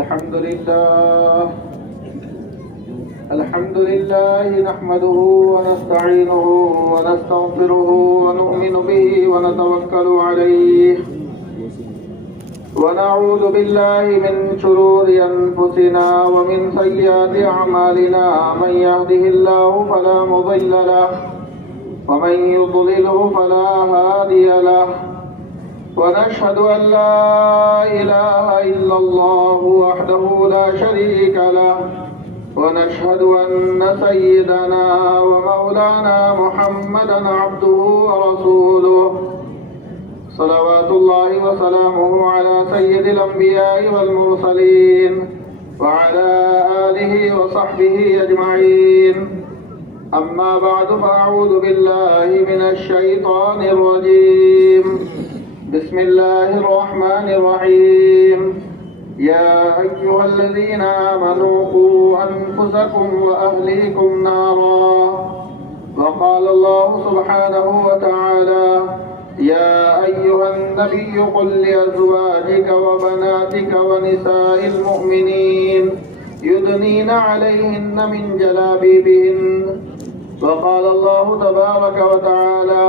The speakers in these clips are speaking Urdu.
الحمد لله نحمده ونستعينه ونستغفره ونؤمن به ونتوكل عليه ونعوذ بالله من شرور أنفسنا ومن سيئات أعمالنا من يهده الله فلا مضل له ومن يضلله فلا هادي له ونشهد أن لا إله إلا الله وحده لا شريك له ونشهد أن سيدنا ومولانا محمدا عبده ورسوله صلوات الله وسلامه على سيد الأنبياء والمرسلين وعلى آله وصحبه أجمعين أما بعد فأعوذ بالله من الشيطان الرجيم بسم الله الرحمن الرحيم يا أيها الذين آمنوا قوا أنفسكم وأهليكم نارا وقال الله سبحانه وتعالى يا أيها النبي قل لأزواجك وبناتك ونساء المؤمنين يدنين عليهن من جلابيبهن وقال الله تبارك وتعالى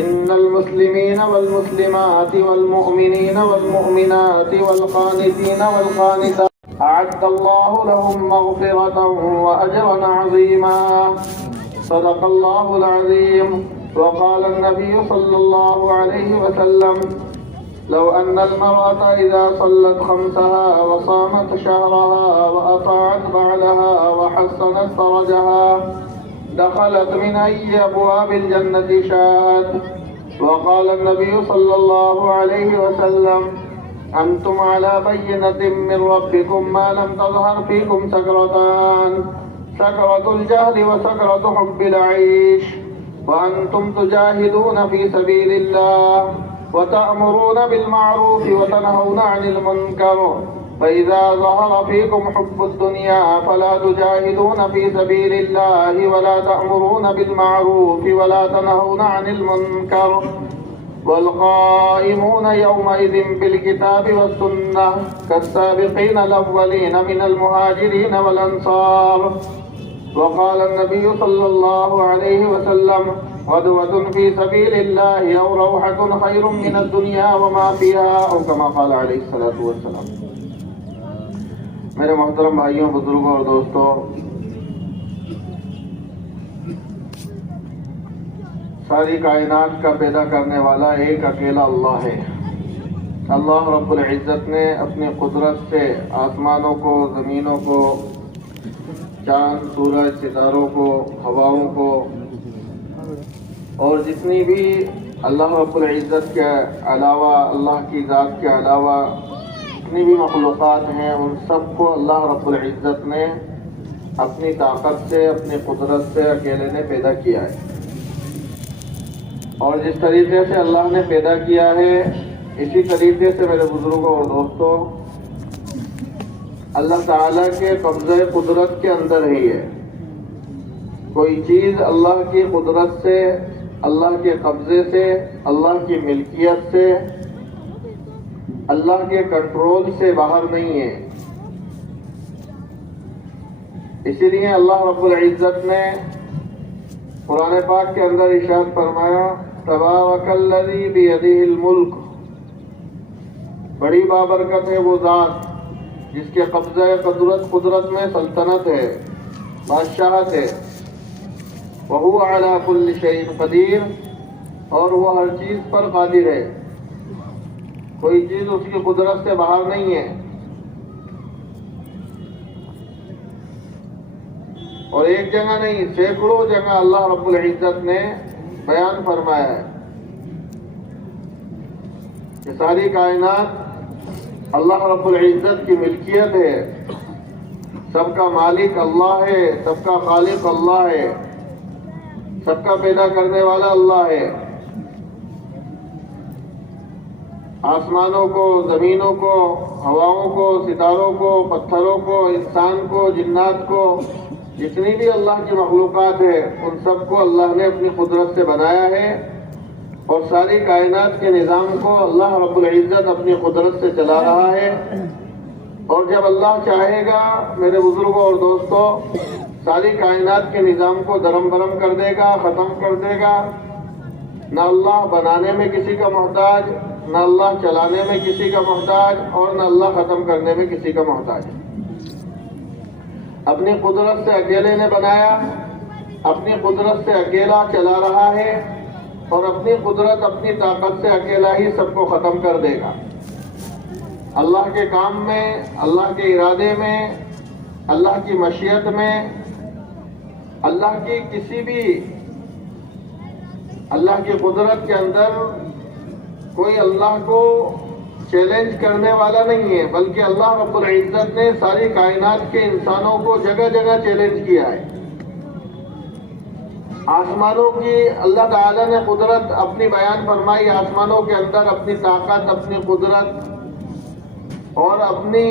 إن المسلمين والمسلمات والمؤمنين والمؤمنات والقانتين والقانتات أعد الله لهم مغفرة وأجرا عظيما صدق الله العظيم وقال النبي صلى الله عليه وسلم لو أن المرأة إذا صلت خمسها وصامت شهرها وأطاعت بعلها وحسنت فرجها دخلت من أي أبواب الجنة شاءت وقال النبي صلى الله عليه وسلم أنتم على بينة من ربكم ما لم تظهر فيكم سكرتان سكرة الجهل وسكرة حب العيش وأنتم تجاهدون في سبيل الله وتأمرون بالمعروف وتنهون عن المنكر فإذا ظهر فيكم حب الدنيا فلا تجاهدون في سبيل الله ولا تأمرون بالمعروف ولا تنهون عن المنكر والقائمون يومئذ بالكتاب والسنة كالسابقين الأولين من المهاجرين والأنصار وقال النبي صلى الله عليه وسلم غدوة في سبيل الله أو روحة خير من الدنيا وما فيها أو كما قال عليه الصلاة والسلام. میرے محترم بھائیوں، بزرگوں اور دوستوں، ساری کائنات کا پیدا کرنے والا ایک اکیلا اللہ ہے۔ اللہ رب العزت نے اپنی قدرت سے آسمانوں کو، زمینوں کو، چاند، سورج، ستاروں کو، ہواؤں کو اور جتنی بھی اللہ رب العزت کے علاوہ، اللہ کی ذات کے علاوہ جتنی بھی مخلوقات ہیں، ان سب کو اللہ رب العزت نے اپنی طاقت سے، اپنی قدرت سے اکیلے نے پیدا کیا ہے۔ اور جس طریقے سے اللہ نے پیدا کیا ہے، اسی طریقے سے میرے بزرگوں اور دوستوں، اللہ تعالیٰ کے قبضہ قدرت کے اندر ہی ہے۔ کوئی چیز اللہ کی قدرت سے، اللہ کے قبضے سے، اللہ کی ملکیت سے، اللہ کے کنٹرول سے باہر نہیں ہے۔ اسی لیے اللہ رب العزت نے قرآن پاک کے اندر ارشاد فرمایا تبارک الذی بیدہ الملک، بڑی بابرکت ہے وہ ذات جس کے قبضہ قدرت میں سلطنت ہے، بادشاہت ہے، وہو علی کل شیء قدیر، اور وہ ہر چیز پر قادر ہے، کوئی چیز اس کی قدرت سے باہر نہیں ہے۔ اور ایک جگہ نہیں، سینکڑوں جگہ اللہ رب العزت نے بیان فرمایا ہے کہ ساری کائنات اللہ رب العزت کی ملکیت ہے، سب کا مالک اللہ ہے، سب کا خالق اللہ ہے، سب کا پیدا کرنے والا اللہ ہے۔ آسمانوں کو، زمینوں کو، ہواؤں کو، ستاروں کو، پتھروں کو، انسان کو، جنات کو، جتنی بھی اللہ کی مخلوقات ہے، ان سب کو اللہ نے اپنی قدرت سے بنایا ہے، اور ساری کائنات کے نظام کو اللہ رب العزت اپنی قدرت سے چلا رہا ہے، اور جب اللہ چاہے گا میرے بزرگوں اور دوستوں ساری کائنات کے نظام کو درم برم کر دے گا، ختم کر دے گا۔ نہ اللہ بنانے میں کسی کا محتاج، نہ اللہ چلانے میں کسی کا محتاج، اور نہ اللہ ختم کرنے میں کسی کا محتاج۔ اپنی قدرت سے اکیلے نے بنایا، اپنی قدرت سے اکیلا چلا رہا ہے، اور اپنی قدرت اپنی طاقت سے اکیلا ہی سب کو ختم کر دے گا۔ اللہ کے کام میں، اللہ کے ارادے میں، اللہ کی مشیت میں، اللہ کی کسی بھی اللہ کی قدرت کے اندر کوئی اللہ کو چیلنج کرنے والا نہیں ہے، بلکہ اللہ رب العزت نے ساری کائنات کے انسانوں کو جگہ جگہ چیلنج کیا ہے۔ آسمانوں کی اللہ تعالیٰ نے قدرت اپنی بیان فرمائی، آسمانوں کے اندر اپنی طاقت، اپنی قدرت اور اپنی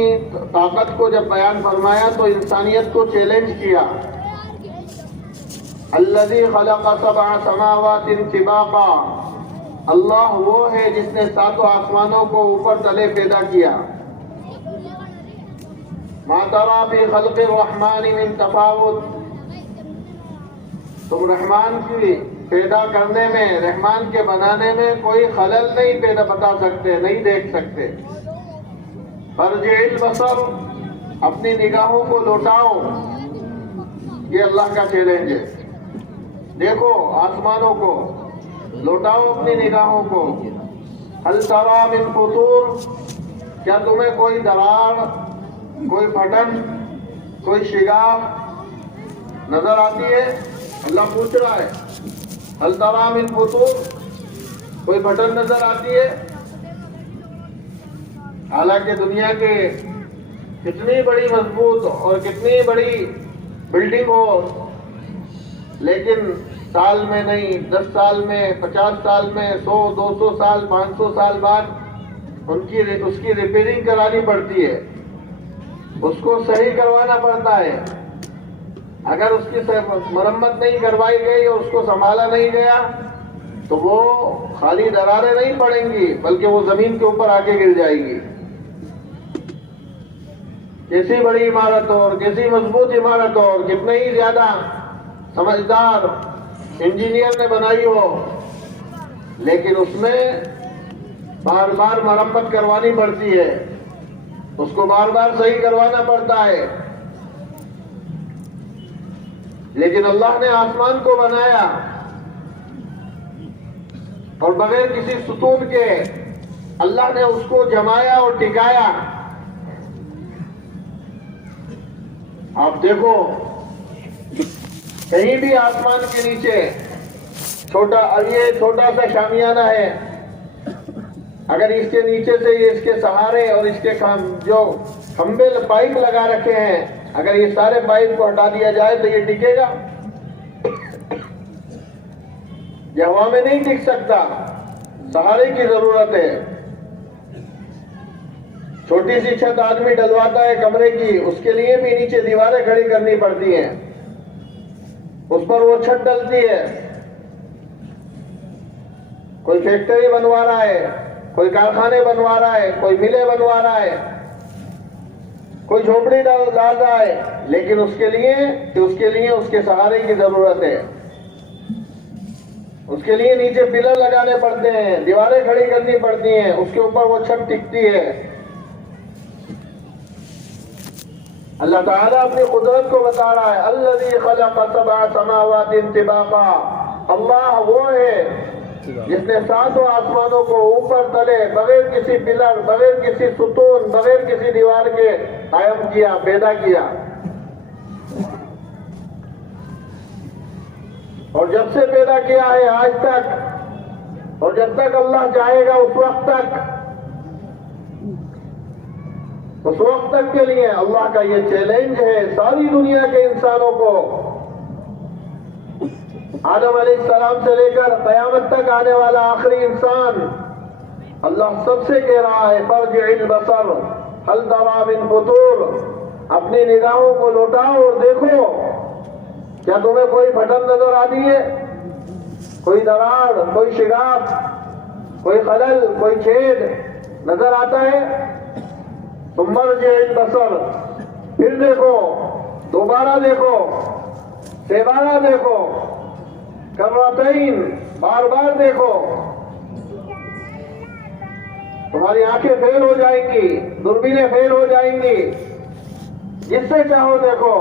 طاقت کو جب بیان فرمایا تو انسانیت کو چیلنج کیا۔ الذی خلق سبع سماوات طباقا، اللہ وہ ہے جس نے 7 آسمانوں کو اوپر تلے پیدا کیا۔ ما تری فی خلق الرحمن من تفاوت، تم رحمان کی پیدا کرنے میں، رحمان کے بنانے میں کوئی خلل نہیں پیدا بتا سکتے، نہیں دیکھ سکتے۔ فرجع البصر، اپنی نگاہوں کو لوٹاؤ، یہ اللہ کا چیلنج ہے۔ دیکھو آسمانوں کو، لوٹاؤ اپنی نگاہوں کو۔ هل تری من فطور، کیا تمہیں کوئی دراڑ، کوئی پھٹن، کوئی شگاف نظر آتی ہے؟ اللہ پوچھ رہا ہے هل تری من فطور، کوئی پھٹن نظر آتی ہے؟ حالانکہ دنیا کے کتنی بڑی مضبوط اور کتنی بڑی بلڈنگ ہو، لیکن سال میں نہیں، 10 سال میں، 50 سال میں، 100 200 سال، 500 سال بعد اس کی ریپیئرنگ کرانی پڑتی ہے، اس کو صحیح کروانا پڑتا ہے۔ اگر اس کی مرمت نہیں کروائی گئی اور اس کو سنبھالا نہیں گیا تو وہ خالی دراریں نہیں پڑیں گی بلکہ وہ زمین کے اوپر آ کے گر جائے گی۔ کیسی بڑی عمارت ہو اور کیسی مضبوط عمارت ہو اور کتنے ہی زیادہ سمجھدار انجینئر نے بنائی ہو، لیکن اس میں بار بار مرمت کروانی پڑتی ہے، اس کو بار بار صحیح کروانا پڑتا ہے۔ لیکن اللہ نے آسمان کو بنایا اور بغیر کسی ستون کے اللہ نے اس کو جمایا اور ٹکایا۔ آپ دیکھو کہیں بھی آسمان کے نیچے یہ چھوٹا سا شامیانہ ہے، اگر اس کے نیچے سے یہ اس کے سہارے اور اس کے جو کھمبے پائپ لگا رکھے ہیں، اگر یہ سارے پائپ کو ہٹا دیا جائے تو یہ ٹکے گا؟ یہ ہوا میں نہیں ٹک سکتا، سہارے کی ضرورت ہے۔ چھوٹی سی چھت آدمی ڈلواتا ہے کمرے کی، اس کے لیے بھی نیچے دیواریں کھڑی کرنی پڑتی ہیں، اس پر وہ چھت ڈلتی ہے۔ کوئی فیکٹری بنوا رہا ہے، کوئی کارخانے بنوا رہا ہے، کوئی ملیں بنوا رہا ہے، کوئی جھوپڑی ڈال رہا ہے، لیکن اس کے لیے اس کے سہارے کی ضرورت ہے۔ اس کے لیے نیچے پلر لگانے پڑتے ہیں، دیواریں کھڑی کرنی پڑتی ہیں، اس کے اوپر وہ چھت ٹکتی ہے۔ اللہ تعالیٰ اپنی قدرت کو بتا رہا ہے، الذی خلق سبع سماوات طباقا، اللہ وہ ہے جس نے 7 آسمانوں کو اوپر تلے بغیر کسی پلر، بغیر کسی ستون، بغیر کسی دیوار کے قائم کیا، پیدا کیا۔ اور جب سے پیدا کیا ہے آج تک، اور جب تک اللہ چاہے گا اس وقت کے لیے اللہ کا یہ چیلنج ہے ساری دنیا کے انسانوں کو۔ آدم علیہ السلام سے لے کر قیامت تک آنے والا آخری انسان، اللہ سب سے کہہ رہا ہے فرجع البصر هل تری من فطور، اپنی نگاہوں کو لوٹاؤ اور دیکھو، کیا تمہیں کوئی پھٹن نظر آتی ہے؟ کوئی دراڑ، کوئی شگاف، کوئی خلل، کوئی چھید نظر آتا ہے؟ ثم ارجع البصر، پھر دیکھو، دوبارہ دیکھو، سیبارہ دیکھو، کرتین، بار بار دیکھو، تمہاری آنکھیں فیل ہو جائیں گی، دوربینیں فیل ہو جائیں گی، جس سے چاہو دیکھو۔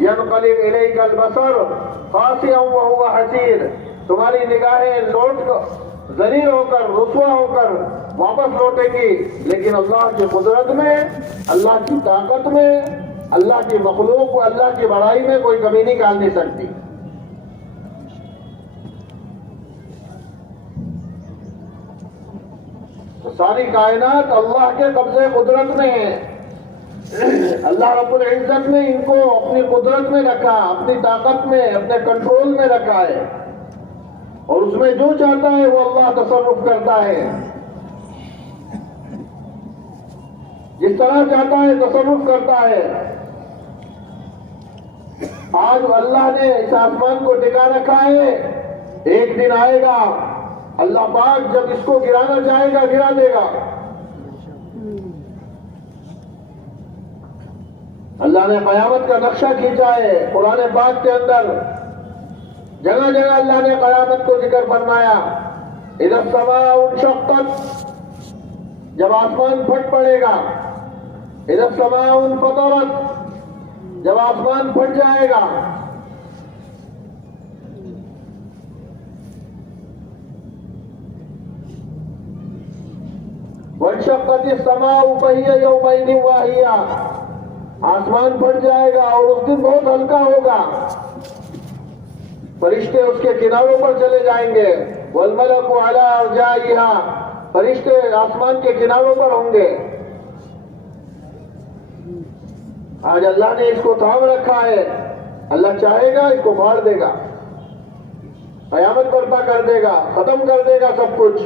ينقلب الیک البصر خاسئا وهو حسیر، تمہاری نگاہیں لوٹ کر ذلیل ہو کر، رسوا ہو کر واپس لوٹیں گی، لیکن اللہ کی قدرت میں، اللہ کی طاقت میں، اللہ کی مخلوق کو اللہ کی بڑائی میں کوئی کمی نکال نہیں سکتی۔ تو ساری کائنات اللہ کے قبضے قدرت میں ہے۔ اللہ رب العزت نے ان کو اپنی قدرت میں رکھا، اپنی طاقت میں، اپنے کنٹرول میں رکھا ہے، اور اس میں جو چاہتا ہے وہ اللہ تصرف کرتا ہے، جس طرح چاہتا ہے تصرف کرتا ہے۔ آج اللہ نے اس آسمان کو ٹکا رکھا ہے، ایک دن آئے گا اللہ پاک جب اس کو گرانا چاہے گا گرا دے گا۔ اللہ نے قیامت کا نقشہ کھینچا ہے قرآن پاک کے اندر، جگہ جگہ اللہ نے قیامت کو ذکر فرمایا۔ اذا السماء انشقت، جب آسمان پھٹ پڑے گا، اذا السماء انفطرت، جب آسمان پھٹ جائے گا، وانشقت السماء فهي يومئذ واهية، آسمان پھٹ جائے گا اور اس دن بہت ہلکا ہوگا، فرشتے اس کے کناروں پر چلے جائیں گے، والملک علی ارجائها، فرشتے آسمان کے کناروں پر ہوں گے۔ آج اللہ نے اس کو تھام رکھا ہے، اللہ چاہے گا اس کو پھاڑ دے گا، قیامت برپا کر دے گا، ختم کر دے گا سب کچھ۔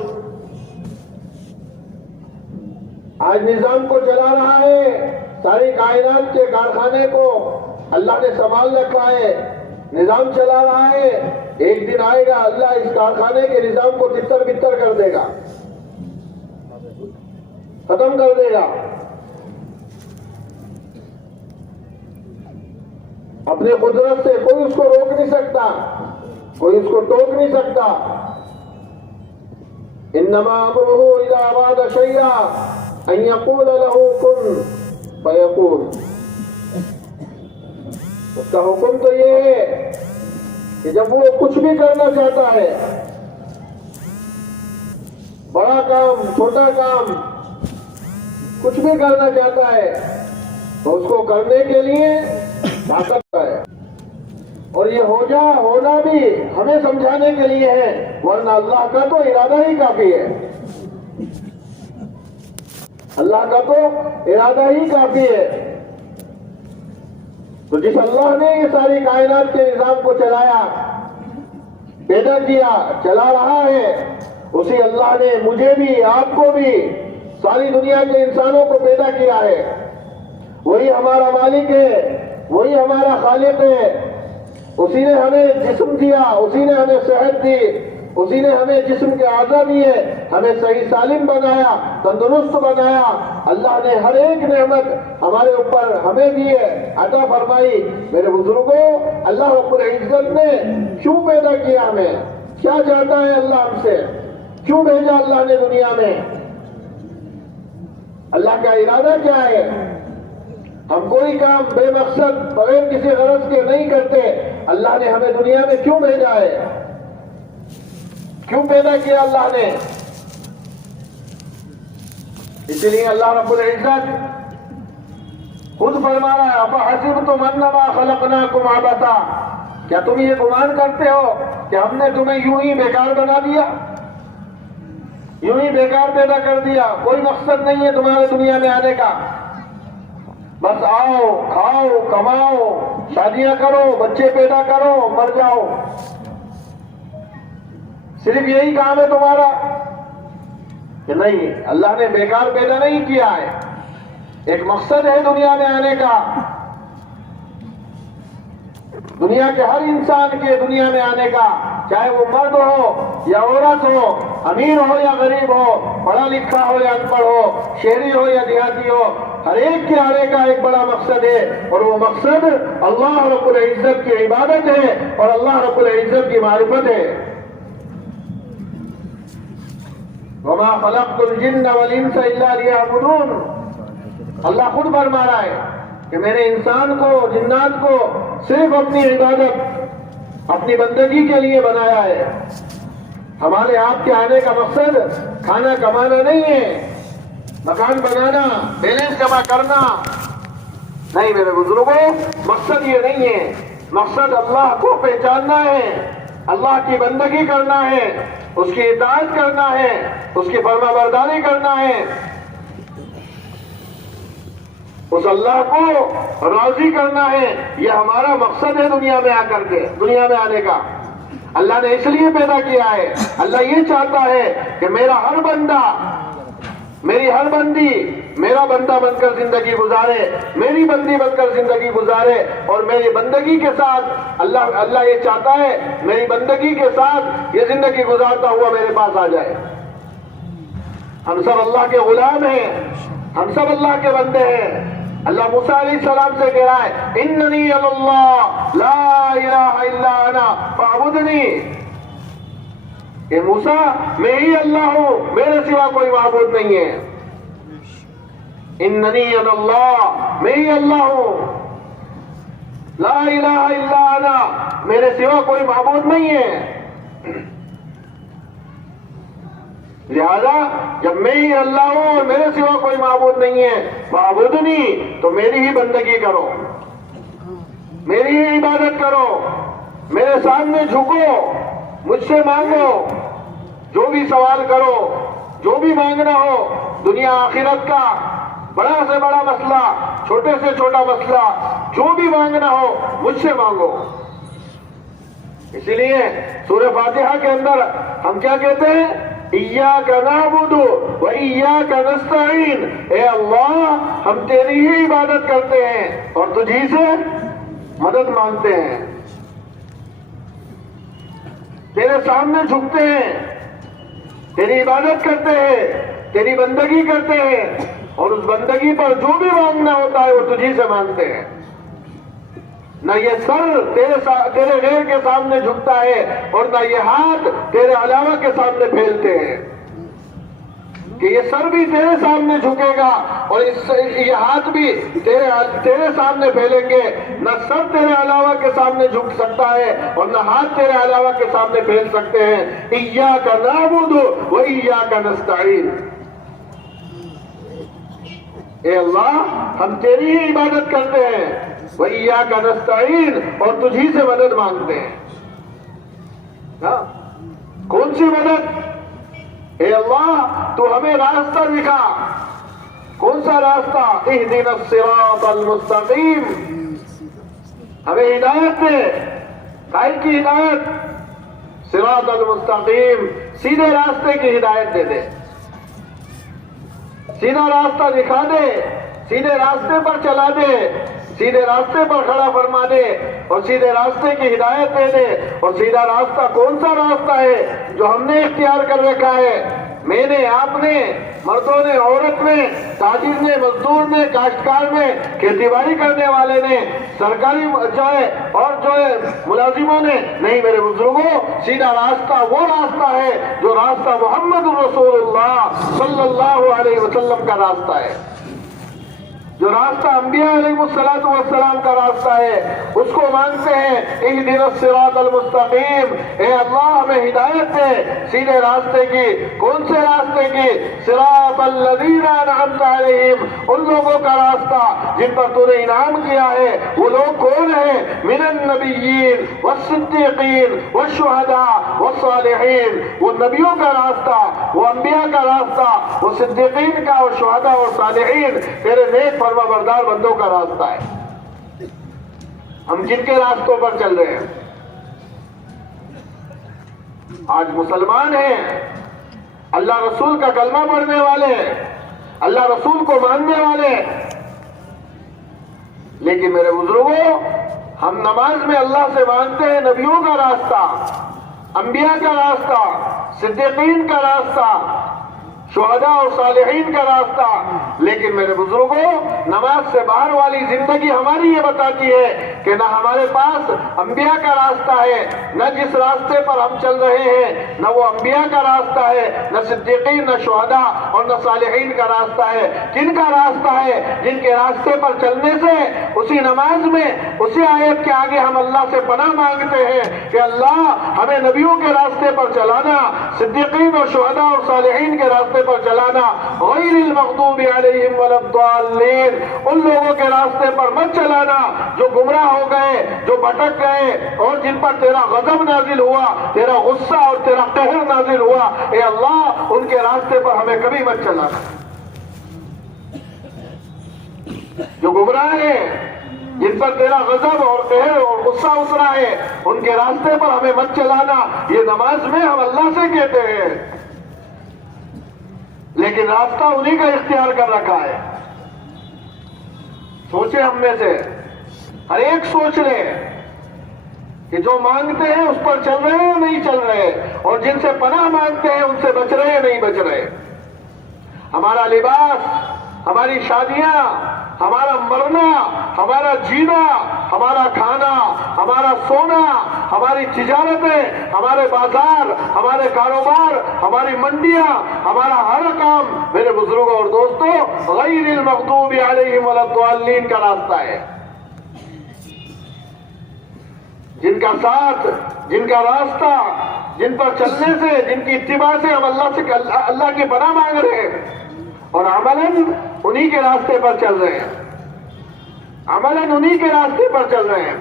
آج نظام کو چلا رہا ہے، ساری کائنات کے کارخانے کو اللہ نے سنبھال رکھا ہے، نظام چلا رہا ہے، ایک دن آئے گا اللہ اس کارخانے کے نظام کو تتر بتر کر دے گا، ختم کر دے گا۔ اپنی قدرت سے کوئی اس کو روک نہیں سکتا، کوئی اس کو ٹوک نہیں سکتا۔ انما امرہ اذا اراد شیئا ان یقول له کن فیکون، اس کا حکم تو یہ ہے کہ جب وہ کچھ بھی کرنا چاہتا ہے، بڑا کام چھوٹا کام کچھ بھی کرنا چاہتا ہے، تو اس کو کرنے کے لیے طاقت ہے، اور یہ ہونا بھی ہمیں سمجھانے کے لیے ہے، ورنہ اللہ کا تو ارادہ ہی کافی ہے، اللہ کا تو ارادہ ہی کافی ہے۔ تو جس اللہ نے یہ ساری کائنات کے نظام کو چلایا، پیدا کیا، چلا رہا ہے، اسی اللہ نے مجھے بھی، آپ کو بھی، ساری دنیا کے انسانوں کو پیدا کیا ہے۔ وہی ہمارا مالک ہے، وہی ہمارا خالق ہے، اسی نے ہمیں جسم دیا، اسی نے ہمیں صحت دی، اسی نے ہمیں جسم کے اعضاء دیے، ہمیں صحیح سالم بنایا، تندرست بنایا۔ اللہ نے ہر ایک نعمت ہمارے اوپر ہمیں دی ہے، عطا فرمائی۔ میرے بزرگوں، اللہ رب العزت نے کیوں پیدا کیا ہمیں؟ کیا چاہتا ہے اللہ ہم سے؟ کیوں بھیجا اللہ نے دنیا میں؟ اللہ کا ارادہ کیا ہے؟ ہم کوئی کام بے مقصد بغیر کسی غرض کے نہیں کرتے۔ اللہ نے ہمیں دنیا میں کیوں بھیجا ہے؟ کیوں پیدا کیا اللہ نے؟ اس لیے اللہ رب العزت خود فرما رہا ہے، افحسبتم انما خلقناکم عبثا، کیا تم یہ گمان کرتے ہو کہ ہم نے تمہیں یوں ہی بیکار بنا دیا، یوں ہی بیکار پیدا کر دیا؟ کوئی مقصد نہیں ہے تمہارے دنیا میں آنے کا، بس آؤ، کھاؤ، کماؤ، شادیاں کرو، بچے پیدا کرو، مر جاؤ، صرف یہی کام ہے تمہارا؟ کہ نہیں، اللہ نے بیکار پیدا نہیں کیا ہے، ایک مقصد ہے دنیا میں آنے کا۔ دنیا کے ہر انسان کے دنیا میں آنے کا، چاہے وہ مرد ہو یا عورت ہو، امیر ہو یا غریب ہو، پڑھا لکھا ہو یا ان پڑھ ہو، شہری ہو یا دیہاتی ہو، ہر ایک کے آنے کا ایک بڑا مقصد ہے، اور وہ مقصد اللہ رب العزت کی عبادت ہے اور اللہ رب العزت کی معرفت ہے۔ وَمَا خَلَقْتُ الْجِنَّ وَالْإِنسَ إِلَّا لِيَعْبُدُونَ، اللہ خود فرما رہا ہے کہ میں نے انسان کو، جنات کو صرف اپنی عبادت، اپنی بندگی کے لیے بنایا ہے۔ ہمارے آپ کے آنے کا مقصد کھانا کمانا نہیں ہے، مکان بنانا، بیلنس جمع کرنا نہیں میرے بزرگوں، مقصد یہ نہیں ہے۔ مقصد اللہ کو پہچاننا ہے، اللہ کی بندگی کرنا ہے، اس کی اطاعت کرنا ہے، اس کی فرما برداری کرنا ہے، اس اللہ کو راضی کرنا ہے۔ یہ ہمارا مقصد ہے دنیا میں آ کر کے، دنیا میں آنے کا۔ اللہ نے اس لیے پیدا کیا ہے، اللہ یہ چاہتا ہے کہ میرا ہر بندہ، میری ہر بندی میرا بندہ بن کر زندگی گزارے، میری بندی بن کر زندگی گزارے، اور میری بندگی کے ساتھ اللہ یہ چاہتا ہے میری بندگی کے ساتھ یہ زندگی گزارتا ہوا میرے پاس آ جائے۔ ہم سب اللہ کے غلام ہیں، ہم سب اللہ کے بندے ہیں۔ اللہ موسیٰ علیہ السلام سے کہہ رہا ہے اننی اللہ لا الہ الا انا فاعبدنی، کہ موسیٰ میں ہی اللہ ہوں، میرے سوا کوئی معبود نہیں ہے۔ اننی اللہ، میں ہی اللہ ہوں، لا الہ الا انا، میرے سوا کوئی معبود نہیں ہے۔ لہذا جب میں ہی اللہ ہوں اور میرے سوا کوئی معبود نہیں ہے، معبودنی، تو میری ہی بندگی کرو، میری ہی عبادت کرو، میرے سامنے جھکو، مجھ سے مانگو، جو بھی سوال کرو، جو بھی مانگنا ہو، دنیا آخرت کا بڑا سے بڑا مسئلہ، چھوٹے سے چھوٹا مسئلہ، جو بھی مانگنا ہو مجھ سے مانگو۔ اسی لیے سورہ فاتحہ کے اندر ہم کیا کہتے ہیں؟ ایاک نعبد و ایاک نستعین، اے اللہ ہم تیری ہی عبادت کرتے ہیں اور تجھی سے مدد مانگتے ہیں، تیرے سامنے جھکتے ہیں، تیری عبادت کرتے ہیں، تیری بندگی کرتے ہیں، اور اس بندگی پر جو بھی مانگنا ہوتا ہے وہ تجھی سے مانگتے ہیں۔ نہ یہ سر تیرے غیر کے سامنے جھکتا ہے اور نہ یہ ہاتھ تیرے علاوہ کے سامنے پھیلتے ہیں، کہ یہ سر بھی تیرے سامنے جھکے گا اور یہ ہاتھ بھی تیرے سامنے پھیلیں گے۔ نہ سر تیرے علاوہ کے سامنے جھک سکتا ہے اور نہ ہاتھ تیرے علاوہ کے سامنے پھیل سکتے ہیں۔ ایاک نعبد و ایاک نستعین، اے اللہ ہم تیری ہی عبادت کرتے ہیں، وَإِيَّاكَ نَسْتَعِينُ، اور تجھی سے مدد مانگتے ہیں۔ کون سی مدد؟ اے اللہ تو ہمیں راستہ دکھا۔ کون سا راستہ؟ اهْدِنَا الصِّرَاطَ الْمُسْتَقِيمَ، ہمیں ہدایت دے، قائد کی ہدایت، صراط المستقیم، سیدھے راستے کی ہدایت دے دے، سیدھا راستہ دکھا دے، سیدھے راستے پر چلا دے، سیدھے راستے پر کھڑا فرما دے اور سیدھے راستے کی ہدایت دے دے۔ اور سیدھا راستہ کون سا راستہ ہے جو ہم نے اختیار کر رکھا ہے؟ میں نے، آپ نے، مردوں نے، عورت نے، تاجر نے، مزدور نے، کاشتکار نے، کھیتی باڑی کرنے والے نے، سرکاری جو ہے ملازموں نے نہیں میرے بزرگوں، سیدھا راستہ وہ راستہ ہے جو راستہ محمد رسول اللہ صلی اللہ علیہ وسلم کا راستہ ہے، جو راستہ انبیاء علیہ السلام کا راستہ ہے۔ اس کو مانگتے ہیں اہدنا الصراط المستقیم، اے اللہ ہمیں ہدایت دے سیدھے راستے کی۔ کون سے راستے کی؟ صراط الذین انعمت علیہم، ان لوگوں کا راستہ جن پر تو نے انعام کیا ہے۔ وہ لوگ کون ہیں؟ من النبیین والصدیقین والشہداء والصالحین، وہ نبیوں کا راستہ، وہ انبیاء کا راستہ، وہ صدیقین کا اور شہداء اور صالحین، تیرے نیک فرما بردار بندوں کا راستہ ہے۔ ہم جن کے راستوں پر چل رہے ہیں، آج مسلمان ہیں، اللہ رسول کا کلمہ پڑھنے والے، اللہ رسول کو ماننے والے، لیکن میرے بزرگوں ہم نماز میں اللہ سے مانگتے ہیں نبیوں کا راستہ، انبیاء کا راستہ، صدیقین کا راستہ، شہداء اور صالحین کا راستہ. لیکن میرے بزرگوں، نماز سے باہر والی زندگی ہماری یہ بتاتی ہے کہ نہ ہمارے پاس انبیاء کا راستہ ہے، نہ جس راستے پر ہم چل رہے ہیں نہ وہ انبیاء کا راستہ ہے، نہ صدیقین، نہ شہداء اور نہ صالحین کا راستہ ہے. کن کا راستہ ہے؟ جن کے راستے پر چلنے سے اسی نماز میں اسی آیت کے آگے ہم اللہ سے پناہ مانگتے ہیں کہ اللہ ہمیں نبیوں کے راستے پر چلانا، صدیقین اور شہداء اور صالحین کے راستے پر چلانا. غیر المغضوب علیہم ولا الضالین، ان لوگوں کے راستے پر مت چلانا جو گمراہ ہو گئے، جو بھٹک گئے اور جن پر تیرا غضب نازل ہوا، تیرا غصہ اور تیرا قہر نازل ہوا. اے اللہ ان کے راستے پر ہمیں کبھی مت چلانا. جو گمراہ ہیں، جن پر تیرا غضب اور قہر اور غصہ اترا ہے، ان کے راستے پر ہمیں مت چلانا. یہ نماز میں ہم اللہ سے کہتے ہیں، لیکن راستہ انہی کا اختیار کر رکھا ہے. سوچے ہم میں سے ہر ایک سوچ لے کہ جو مانگتے ہیں اس پر چل رہے ہیں یا نہیں چل رہے، اور جن سے پناہ مانگتے ہیں ان سے بچ رہے ہیں نہیں بچ رہے. ہمارا لباس، ہماری شادیاں، ہمارا مرنا، ہمارا جینا، ہمارا کھانا، ہمارا سونا، ہماری تجارتیں، ہمارے بازار، ہمارے کاروبار، ہماری منڈیاں، ہمارا ہر کام میرے بزرگوں اور دوستوں غیر المغضوب علیہم ولا الضالین کا راستہ ہے. جن کا ساتھ، جن کا راستہ، جن پر چلنے سے، جن کی اتباع سے ہم اللہ کی پناہ مانگ رہے ہیں اور عملاً انہی کے راستے پر چل رہے ہیں، عملاً انہی کے راستے پر چل رہے ہیں.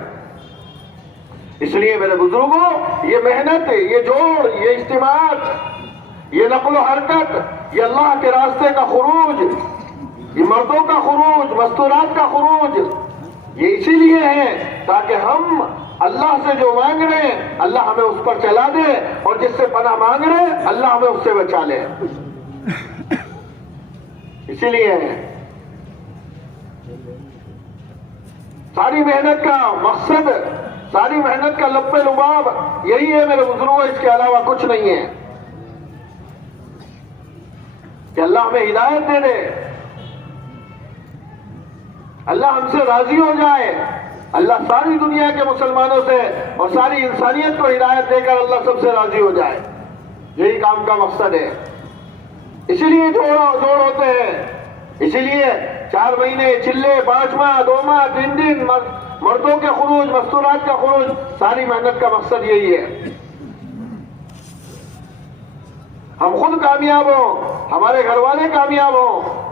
اس لیے میرے بزرگوں، یہ محنت، یہ جوڑ، یہ اجتماعات، یہ نقل و حرکت، یہ اللہ کے راستے کا خروج، یہ مردوں کا خروج، مستورات کا خروج، یہ اسی لیے ہے تاکہ ہم اللہ سے جو مانگ رہے ہیں اللہ ہمیں اس پر چلا دے، اور جس سے پناہ مانگ رہے ہیں اللہ ہمیں اس سے بچا لے. اسی لیے ساری محنت کا مقصد، ساری محنت کا لب لباب یہی ہے میرے بزرگوں، اس کے علاوہ کچھ نہیں ہے کہ اللہ ہمیں ہدایت دے دے، اللہ ہم سے راضی ہو جائے. اللہ ساری دنیا کے مسلمانوں سے اور ساری انسانیت کو ہدایت دے کر اللہ سب سے راضی ہو جائے. یہی کام کا مقصد ہے. اسی لیے جوڑ ہوتے ہیں، اسی لیے 4 مہینے، چلے، 5 ماہ، 2 ماہ، 3 دن، مردوں کے خروج، مستورات کا خروج، ساری محنت کا مقصد یہی ہے. ہم خود کامیاب ہوں، ہمارے گھر والے کامیاب ہوں،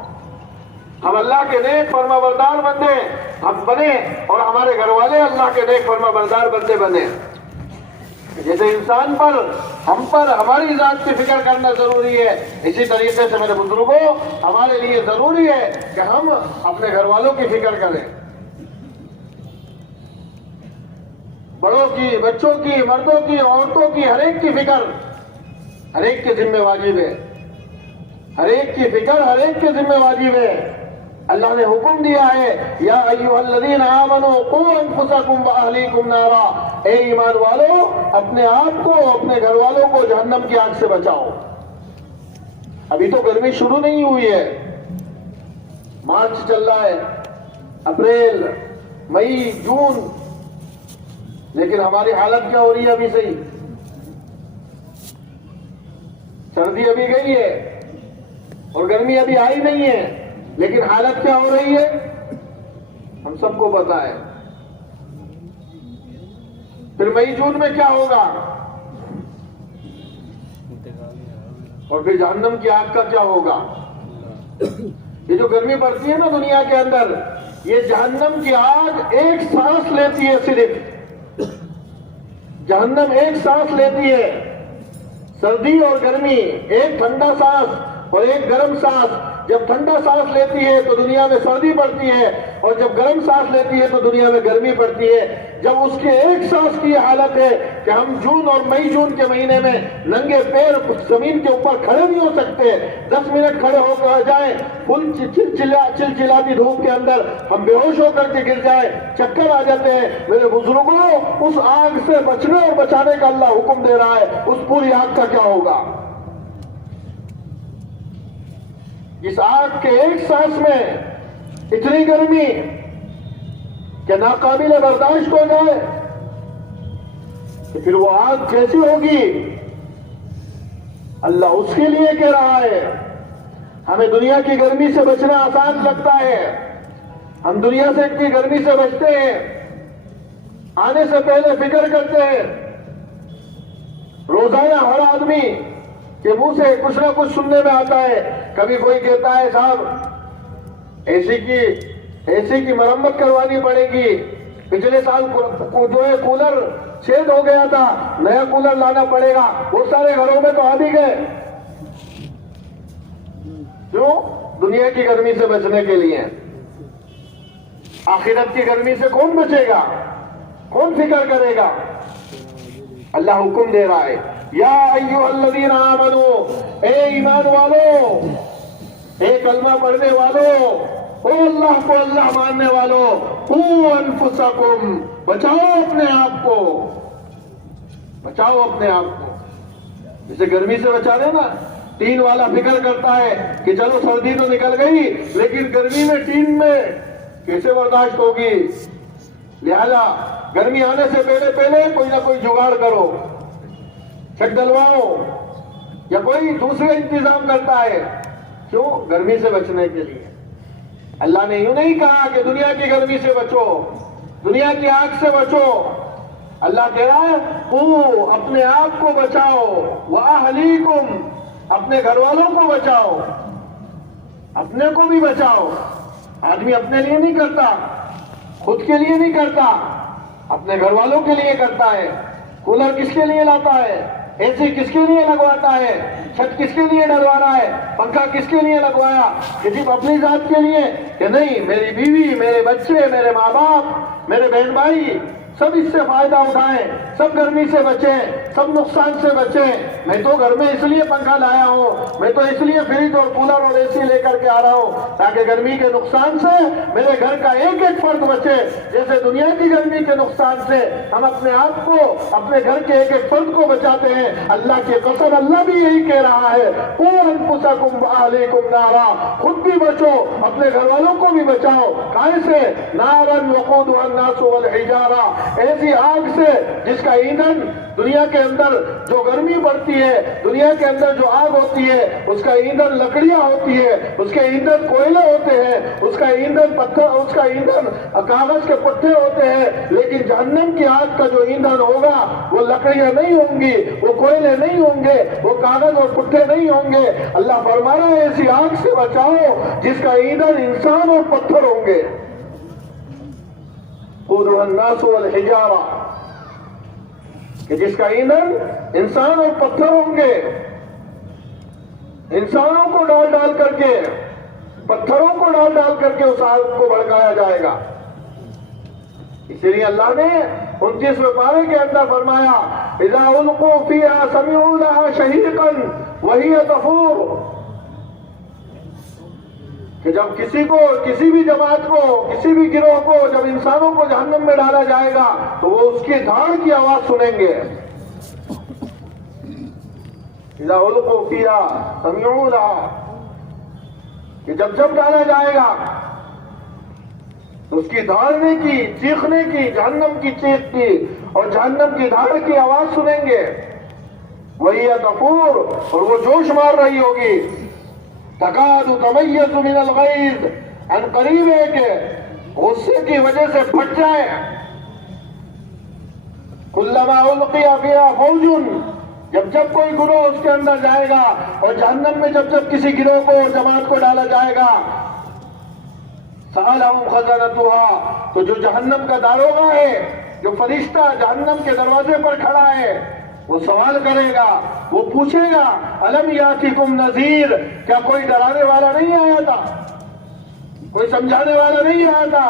ہم اللہ کے نیک فرما بردار بندے ہم بنے اور ہمارے گھر والے اللہ کے نیک فرما بردار بندے بنے. جیسے انسان پر، ہم پر ہماری ذات کی فکر کرنا ضروری ہے، اسی طریقے سے میرے بزرگوں ہمارے لیے ضروری ہے کہ ہم اپنے گھر والوں کی فکر کریں. بڑوں کی، بچوں کی، مردوں کی، عورتوں کی، ہر ایک کی فکر ہر ایک کے ذمہ واجب ہے. ہر ایک کی فکر ہر ایک کے ذمہ واجب ہے. اللہ نے حکم دیا ہے، یا ایھا الذین آمنوا قوا انفسکم واہلیکم نارا، اے ایمان والو اپنے آپ کو، اپنے گھر والوں کو جہنم کی آگ سے بچاؤ. ابھی تو گرمی شروع نہیں ہوئی ہے، مارچ چل رہا ہے، اپریل، مئی، جون، لیکن ہماری حالت کیا ہو رہی ہے ابھی سے ہی؟ سردی ابھی گئی ہے اور گرمی ابھی آئی نہیں ہے، لیکن حالت کیا ہو رہی ہے ہم سب کو پتا ہے. پھر مئی جون میں کیا ہوگا، اور پھر جہنم کی آگ کا کیا ہوگا. یہ جو گرمی پڑتی ہے نا دنیا کے اندر، یہ جہنم کی آگ ایک سانس لیتی ہے، صرف جہنم ایک سانس لیتی ہے. سردی اور گرمی، ایک ٹھنڈا سانس اور ایک گرم سانس. جب ٹھنڈا سانس لیتی ہے تو دنیا میں سردی پڑتی ہے، اور جب گرم سانس لیتی ہے تو دنیا میں گرمی پڑتی ہے. جب اس کے ایک سانس کی یہ حالت ہے کہ ہم جون اور مئی جون کے مہینے میں ننگے پیر زمین کے اوپر کھڑے نہیں ہو سکتے، 10 منٹ کھڑے ہو کر جائیں، فل چلچلاتی دھوپ کے اندر ہم بے ہوش ہو کر کے گر جائیں، چکر آ جاتے ہیں. میرے بزرگوں اس آگ سے بچنے اور بچانے کا اللہ حکم دے رہا ہے، اس پوری آگ کا کیا ہوگا. اس آگ کے ایک سانس میں اتنی گرمی کہ ناقابل برداشت ہو جائے، تو پھر وہ آگ کیسی ہوگی؟ اللہ اس کے لیے کہہ رہا ہے۔ ہمیں دنیا کی گرمی سے بچنا آسان لگتا ہے، ہم دنیا سے اتنی گرمی سے بچتے ہیں، آنے سے پہلے فکر کرتے ہیں۔ روزانہ ہر آدمی کے منہ سے کچھ نہ کچھ سننے میں آتا ہے۔ کبھی کوئی کہتا ہے صاحب اے سی کی مرمت کروانی پڑے گی، پچھلے سال جو ہے کولر چھید ہو گیا تھا، نیا کولر لانا پڑے گا۔ وہ سارے گھروں میں تو آ بھی گئے، کیوں؟ دنیا کی گرمی سے بچنے کے لیے۔ آخرت کی گرمی سے کون بچے گا؟ کون فکر کرے گا؟ اللہ حکم دے رہا ہے، یا ایھا الذین آمنو، اے ایمان والو، اے کلمہ پڑھنے والو، او اللہ کو اللہ ماننے والو، قوا انفسکم، بچاؤ اپنے آپ کو، بچاؤ اپنے آپ کو۔ جسے گرمی سے بچا رہے نا، ٹین والا فکر کرتا ہے کہ چلو سردی تو نکل گئی، لیکن گرمی میں ٹین میں کیسے برداشت ہوگی؟ لہذا گرمی آنے سے پہلے کوئی نہ کوئی جگاڑ کرو، چھت ڈلواؤ یا کوئی دوسرے انتظام کرتا ہے، کیوں؟ گرمی سے بچنے کے لیے۔ اللہ نے یوں نہیں کہا کہ دنیا کی گرمی سے بچو، دنیا کی آگ سے بچو۔ اللہ کہہ رہا ہے قوا، اپنے آپ کو بچاؤ، وَأَهْلِيكُمْ، اپنے گھر والوں کو بچاؤ، اپنے کو بھی بچاؤ۔ آدمی اپنے لیے نہیں کرتا، خود کے لیے نہیں کرتا، اپنے گھر والوں کے لیے کرتا ہے۔ کولر کس کے لیے لاتا ہے؟ اے سی کس کے لیے لگواتا ہے؟ چھت کس کے لیے ڈلوا رہا ہے؟ پنکھا کس کے لیے لگوایا؟ کہ صرف اپنی ذات کے لیے کہ نہیں، میری بیوی، میرے بچے، میرے ماں باپ، میرے بہن بھائی سب اس سے فائدہ اٹھائیں، سب گرمی سے بچیں، سب نقصان سے بچیں۔ میں تو گھر میں اس لیے پنکھا لایا ہوں، میں تو اس لیے فریج اور کولر اور اے سی لے کر کے آ رہا ہوں تاکہ گرمی کے نقصان سے میرے گھر کا ایک ایک فرد بچے۔ جیسے دنیا کی گرمی کے نقصان سے ہم اپنے آپ کو، اپنے گھر کے ایک ایک فرد کو بچاتے ہیں، اللہ کی قسم اللہ بھی یہی کہہ رہا ہے، قوا انفسکم وأهلیکم نارا، خود بھی بچو، اپنے گھر والوں کو بھی بچاؤ۔ کہاں سے؟ نارا وقودها الناس والحجارہ، ایسی آگ سے جس کا ایندھن دنیا کے اندر جو گرمی پڑتی ہے، دنیا کے اندر جو آگ ہوتی ہے، اس کا ایندھن لکڑیاں ہوتی ہے، اس کے ایندھن کوئلے ہوتے ہیں، اس کا ایندھن پتھر، اس کا ایندھن کاغذ کے پٹھے ہوتے ہیں۔ لیکن جہنم کی آگ کا جو ایندھن ہوگا وہ لکڑیاں نہیں ہوں گی، وہ کوئلے نہیں ہوں گے، وہ کاغذ اور پٹھے نہیں ہوں گے۔ اللہ فرما رہا ہے ایسی آگ سے بچاؤ جس کا ایندھن انسان اور پتھر ہوں گے۔ قودها الناس والحجارہ، کہ جس کا ایندھن انسان اور پتھر ہوں گے۔ انسانوں کو ڈال ڈال کر کے، پتھروں کو ڈال ڈال کر کے اس آگ کو بھڑکایا جائے گا۔ اسی لیے اللہ نے 29ویں پارے کے اندر فرمایا اذا القوا فیہا سمعوا لہا شہیقا وہی تفور، کہ جب کسی کو، کسی بھی جماعت کو، کسی بھی گروہ کو، جب انسانوں کو جہنم میں ڈالا جائے گا تو وہ اس کی دھاڑ کی آواز سنیں گے۔ اذا القوا فیہا سمعوا لہا، کہ جب ڈالا جائے گا تو اس کی دھاڑنے کی، چیخنے کی، جہنم کی چیخ کی اور جہنم کی دھاڑ کی آواز سنیں گے۔ وہی تفور، اور وہ جوش مار رہی ہوگی۔ تکاد تمیز من الغیظ، ان قریب ہے کہ غصے کی وجہ سے پھٹ جائے۔ کلما القی فیہا فوج، جب کوئی گروہ اس کے اندر جائے گا، اور جہنم میں جب کسی گروہ کو اور جماعت کو ڈالا جائے گا، سألہم خزنتها، تو جو جہنم کا داروغہ ہے، جو فرشتہ جہنم کے دروازے پر کھڑا ہے، وہ سوال کرے گا، وہ پوچھے گا الم یاتکم نذیر، کیا کوئی ڈرانے والا نہیں آیا تھا؟ کوئی سمجھانے والا نہیں آیا تھا؟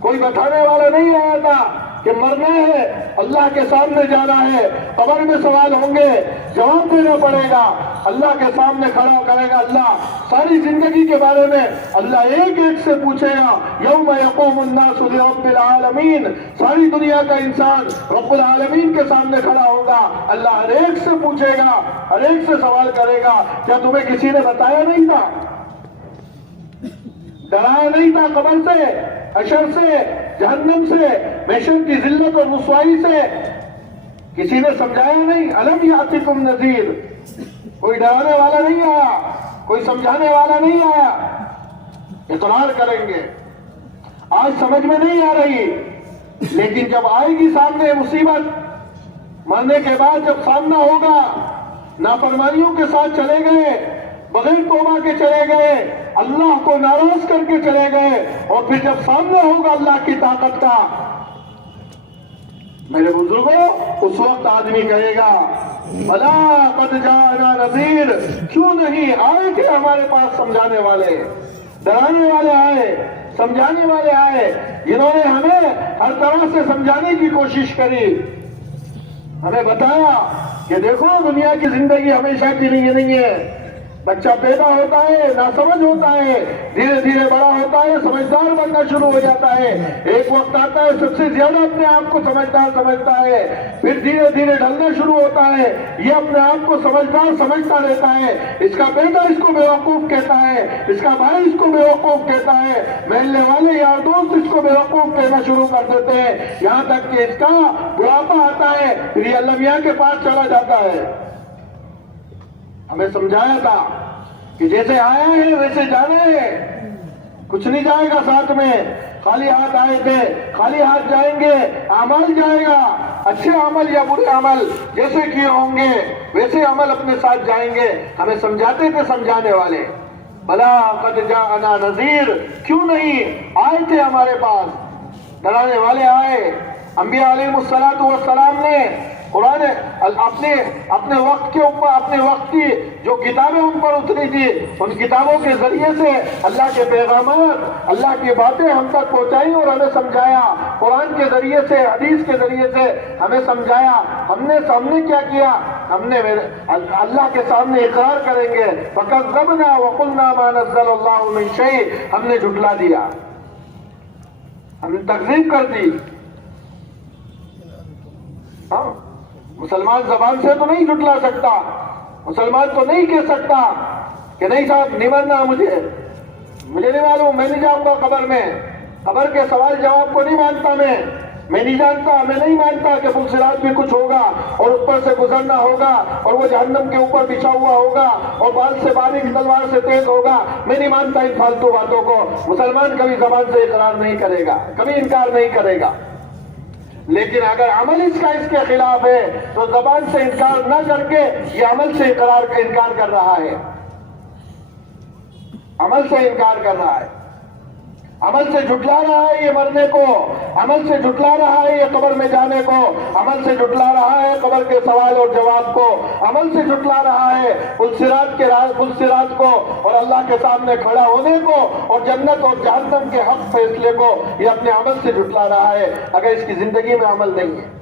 کوئی بتانے والا نہیں آیا تھا کہ مرنا ہے، اللہ کے سامنے جانا ہے، قبر میں سوال ہوں گے، جواب دینا پڑے گا، اللہ کے سامنے کھڑا کرے گا اللہ، ساری زندگی کے بارے میں اللہ ایک ایک سے پوچھے گا۔ یوم یقوم الناس لرب العالمین، ساری دنیا کا انسان رب العالمین کے سامنے کھڑا ہوگا، اللہ ہر ایک سے پوچھے گا، ہر ایک سے سوال کرے گا، کیا تمہیں کسی نے بتایا نہیں تھا؟ ڈرایا نہیں تھا قبر سے، حشر سے، جہنم سے، محشر کی ذلت اور رسوائی سے؟ کسی نے سمجھایا نہیں؟ الم یاتکم نذیر، کوئی ڈرانے والا نہیں آیا، کوئی سمجھانے والا نہیں آیا۔ اقرار کریں گے، آج سمجھ میں نہیں آ رہی، لیکن جب آئے گی سامنے مصیبت، مرنے کے بعد جب سامنا ہوگا، نافرمانیوں کے ساتھ چلے گئے، بغیر توبہ کے چلے گئے، اللہ کو ناراض کر کے چلے گئے، اور پھر جب سامنا ہوگا اللہ کی طاقت کا، میرے بزرگوں، اس وقت آدمی کہے گا بلا قد جاءنا نذیر، کیوں نہیں آئے تھے ہمارے پاس سمجھانے والے، ڈرانے والے آئے، سمجھانے والے آئے، جنہوں نے ہمیں ہر طرح سے سمجھانے کی کوشش کری، ہمیں بتایا کہ دیکھو دنیا کی زندگی ہمیشہ کے لیے نہیں ہے۔ بچہ پیدا ہوتا ہے، ناسمجھ ہوتا ہے، دھیرے دھیرے بڑا ہوتا ہے، سمجھدار بننا شروع ہو جاتا ہے، ایک وقت آتا ہے سب سے زیادہ اپنے آپ کو سمجھدار سمجھتا ہے، پھر دھیرے دھیرے ڈھلنا شروع ہوتا ہے، یہ اپنے آپ کو سمجھدار سمجھتا رہتا ہے، اس کا بیٹا اس کو بیوقوف کہتا ہے، اس کا بھائی اس کو بیوقوف کہتا ہے، محلے والے یار دوست اس کو بیوقوف کہنا شروع کر دیتے ہیں، یہاں تک کہ اس کا بڑھاپا آتا ہے، پھر یہ اللہ میاں کے پاس چلا جاتا ہے۔ ہمیں سمجھایا تھا کہ جیسے آیا ہے ویسے جانا ہے، کچھ نہیں جائے گا ساتھ میں، خالی ہاتھ آئے تھے، خالی ہاتھ جائیں گے، عمل جائے گا، اچھے عمل یا برے عمل جیسے کیے ہوں گے ویسے عمل اپنے ساتھ جائیں گے۔ ہمیں سمجھاتے تھے سمجھانے والے، بلا قد جاءنا نذیر، کیوں نہیں آئے تھے ہمارے پاس، ڈرانے والے آئے۔ انبیاء علیہ السلام نے قرآن اپنے وقت کے اوپر، اپنے وقت کی جو کتابیں ان پر اتری تھی، ان کتابوں کے ذریعے سے اللہ کے پیغامات، اللہ کی باتیں ہم تک پہنچائی اور ہمیں سمجھایا، قرآن کے ذریعے سے، حدیث کے ذریعے سے ہمیں سمجھایا۔ ہم نے کیا کیا؟ ہم نے اللہ کے سامنے اقرار کریں گے، فَكَذَّبْنَا وَقُلْنَا مَا نَزَّلَ اللَّهُ مِن شَيْءٍ، ہم نے جھٹلا دیا، ہم نے تکذیب کر دی۔ ہاں، مسلمان زبان سے تو نہیں جھٹلا سکتا، مسلمان تو نہیں کہہ سکتا کہ نہیں صاحب نہیں ماننا، مجھے نہیں معلوم، میں نہیں جاؤں گا قبر میں، قبر کے سوال جواب کو نہیں مانتا، میں نہیں جانتا، میں نہیں مانتا کہ پل صراط میں کچھ ہوگا اور اوپر سے گزرنا ہوگا اور وہ جہنم کے اوپر بچھا ہوا ہوگا اور بال سے باریک تلوار سے تیز ہوگا، میں نہیں مانتا ان فالتو باتوں کو۔ مسلمان کبھی زبان سے اقرار نہیں کرے گا، کبھی انکار نہیں کرے گا، لیکن اگر عمل اس کے خلاف ہے تو زبان سے انکار نہ کر کے یہ عمل سے انکار کر رہا ہے، عمل سے انکار کر رہا ہے، عمل سے جھٹلا رہا ہے یہ مرنے کو، عمل سے جھٹلا رہا ہے یہ قبر میں جانے کو، عمل سے جھٹلا رہا ہے قبر کے سوال اور جواب کو، عمل سے جھٹلا رہا ہے پل صراط کو اور اللہ کے سامنے کھڑا ہونے کو اور جنت اور جہنم کے حق فیصلے کو، یہ اپنے عمل سے جھٹلا رہا ہے اگر اس کی زندگی میں عمل نہیں ہے۔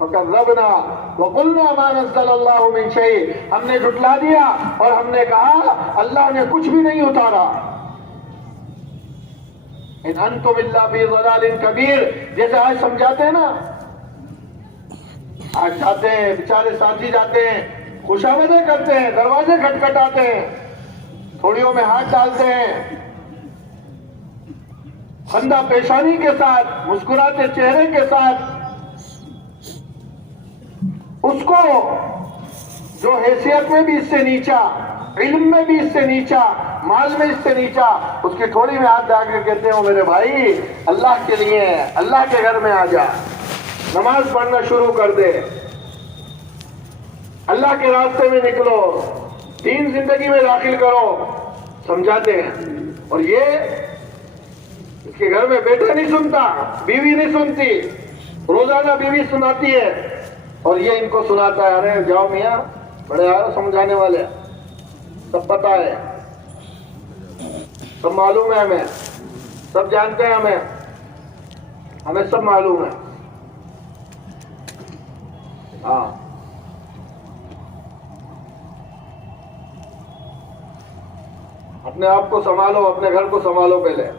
فَكَذَّبْنَا وَقُلْنَا مَا نَزَّلَ اللَّهُ مِن شَيْءٍ، ہم نے جھٹلا دیا اور ہم نے کہا اللہ نے کچھ بھی نہیں اتارا۔ إِنْ أَنْتُمْ إِلَّا فِي ضَلَالٍ كَبِيرٍ، جیسے آج سمجھاتے ہیں نا، آج جاتے ہیں بیچارے ساتھی، جاتے ہیں خوشامدیں کرتے ہیں، دروازے کھٹکھٹاتے ہیں، تھوڑیوں میں ہاتھ ڈالتے ہیں، خندہ پیشانی کے ساتھ، مسکراتے چہرے کے ساتھ، اس کو جو حیثیت میں بھی اس سے نیچا، علم میں بھی اس سے نیچا، مال میں اس سے نیچا، اس کی تھوڑی میں ہاتھ ڈال کے کہتے ہیں میرے بھائی اللہ کے لیے اللہ کے گھر میں آ جا، نماز پڑھنا شروع کر دے، اللہ کے راستے میں نکلو، دین زندگی میں داخل کرو، سمجھاتے ہیں۔ اور یہ اس کے گھر میں بیٹا نہیں سنتا، بیوی نہیں سنتی، روزانہ بیوی سناتی ہے اور یہ ان کو سناتا ہے، ارے جاؤ میاں، بڑے آئے سمجھانے والے، سب پتا ہے، سب معلوم ہے، ہمیں سب جانتے ہیں، ہمیں سب معلوم ہے۔ ہاں، اپنے آپ کو سنبھالو، اپنے گھر کو سنبھالو پہلے۔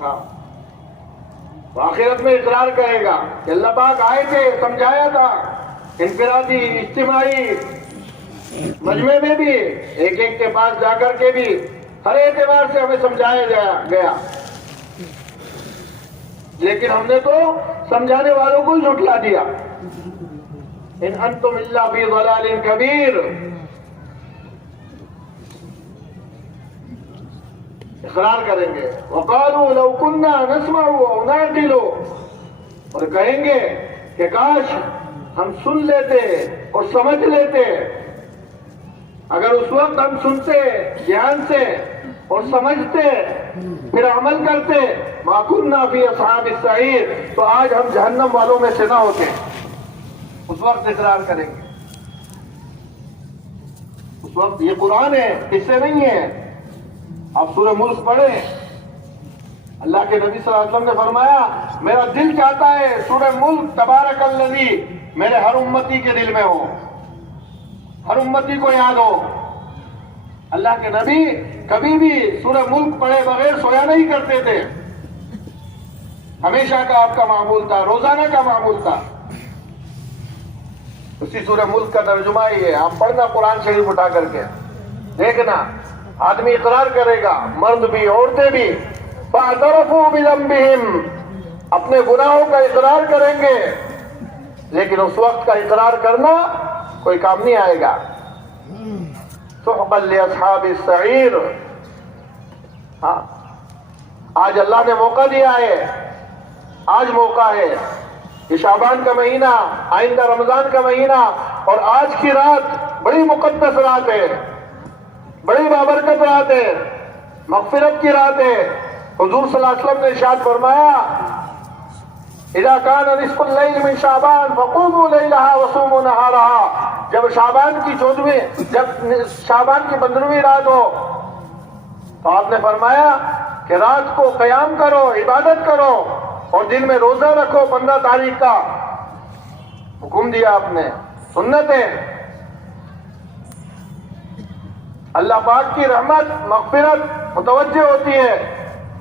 ہاں، آخرت میں اقرار کرے گا کہ اللہ پاک آئے تھے، سمجھایا تھا، انفرادی، اجتماعی، مجمع میں بھی ایک ایک کے پاس جا کر کے بھی ہر اعتبار سے ہمیں سمجھایا گیا، لیکن ہم نے تو سمجھانے والوں کو جھٹلا دیا۔ ان انتم الا فی ضلال کبیر، اقرار کریں گے۔ وقالوا لو كنا نسمع او نعقل، اور کہیں گے کہ کاش ہم سن لیتے اور سمجھ لیتے۔ اگر اس وقت ہم سنتے دھیان سے اور سمجھتے پھر عمل کرتے، ما كنا فی اصحاب السعیر، تو آج ہم جہنم والوں میں سے نہ ہوتے۔ اس وقت اقرار کریں گے۔ اس وقت یہ قرآن ہے، اس سے نہیں ہے۔ آپ سورہ ملک پڑھیں، اللہ کے نبی صلی اللہ علیہ وسلم نے فرمایا میرا دل چاہتا ہے سورہ ملک تبارک الذی میرے ہر امتی کے دل میں ہو، ہر امتی کو یاد ہو۔ اللہ کے نبی کبھی بھی سورہ ملک پڑھے بغیر سویا نہیں کرتے تھے، ہمیشہ کا آپ کا معمول تھا، روزانہ کا معمول تھا۔ اسی سورہ ملک کا ترجمہ ہی ہے، آپ پڑھنا قرآن شریف اٹھا کر کے دیکھنا، آدمی اقرار کرے گا، مرد بھی عورتیں بھی، فَاعْتَرَفُوا بِذَنبِهِمْ، اپنے گناہوں کا اقرار کریں گے، لیکن اس وقت کا اقرار کرنا کوئی کام نہیں آئے گا۔ سُحْقًا لِأَصْحَابِ السَّعِيرِ، ہاں آج اللہ نے موقع دیا ہے، آج موقع ہے۔ یہ شعبان کا مہینہ، آئندہ رمضان کا مہینہ، اور آج کی رات بڑی مقدس رات ہے، بڑی بابرکت رات ہے، مغفرت کی رات ہے۔ حضور صلی اللہ علیہ وسلم نے ارشاد فرمایا اذا كان نصف الليل من شعبان فقوموا ليلها وصوموا نهارها، جب شعبان کی 14ویں، جب شعبان کی 15ویں رات ہو تو آپ نے فرمایا کہ رات کو قیام کرو، عبادت کرو، اور دن میں روزہ رکھو 15 تاریخ کا، حکم دیا آپ نے، سنت ہے۔ اللہ پاک کی رحمت مغفرت متوجہ ہوتی ہے۔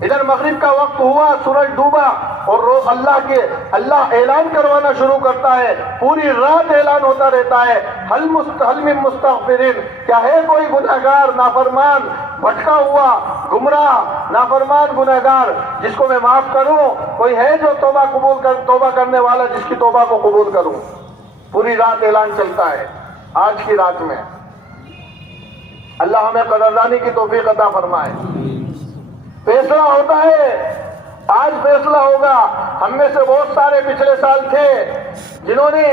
ادھر مغرب کا وقت ہوا، سورج ڈوبا، اور اللہ اعلان کروانا شروع کرتا ہے، پوری رات اعلان ہوتا رہتا ہے، حل من مستغفرین، کیا ہے کوئی گناہگار نافرمان بھٹکا ہوا گمراہ نافرمان گناہگار جس کو میں معاف کروں؟ کوئی ہے جو توبہ کرنے والا جس کی توبہ کو قبول کروں؟ پوری رات اعلان چلتا ہے۔ آج کی رات میں اللہ ہمیں قدردانی کی توفیق عطا فرمائے۔ فیصلہ ہوتا ہے، آج فیصلہ ہوگا۔ ہم میں سے بہت سارے پچھلے سال تھے جنہوں نے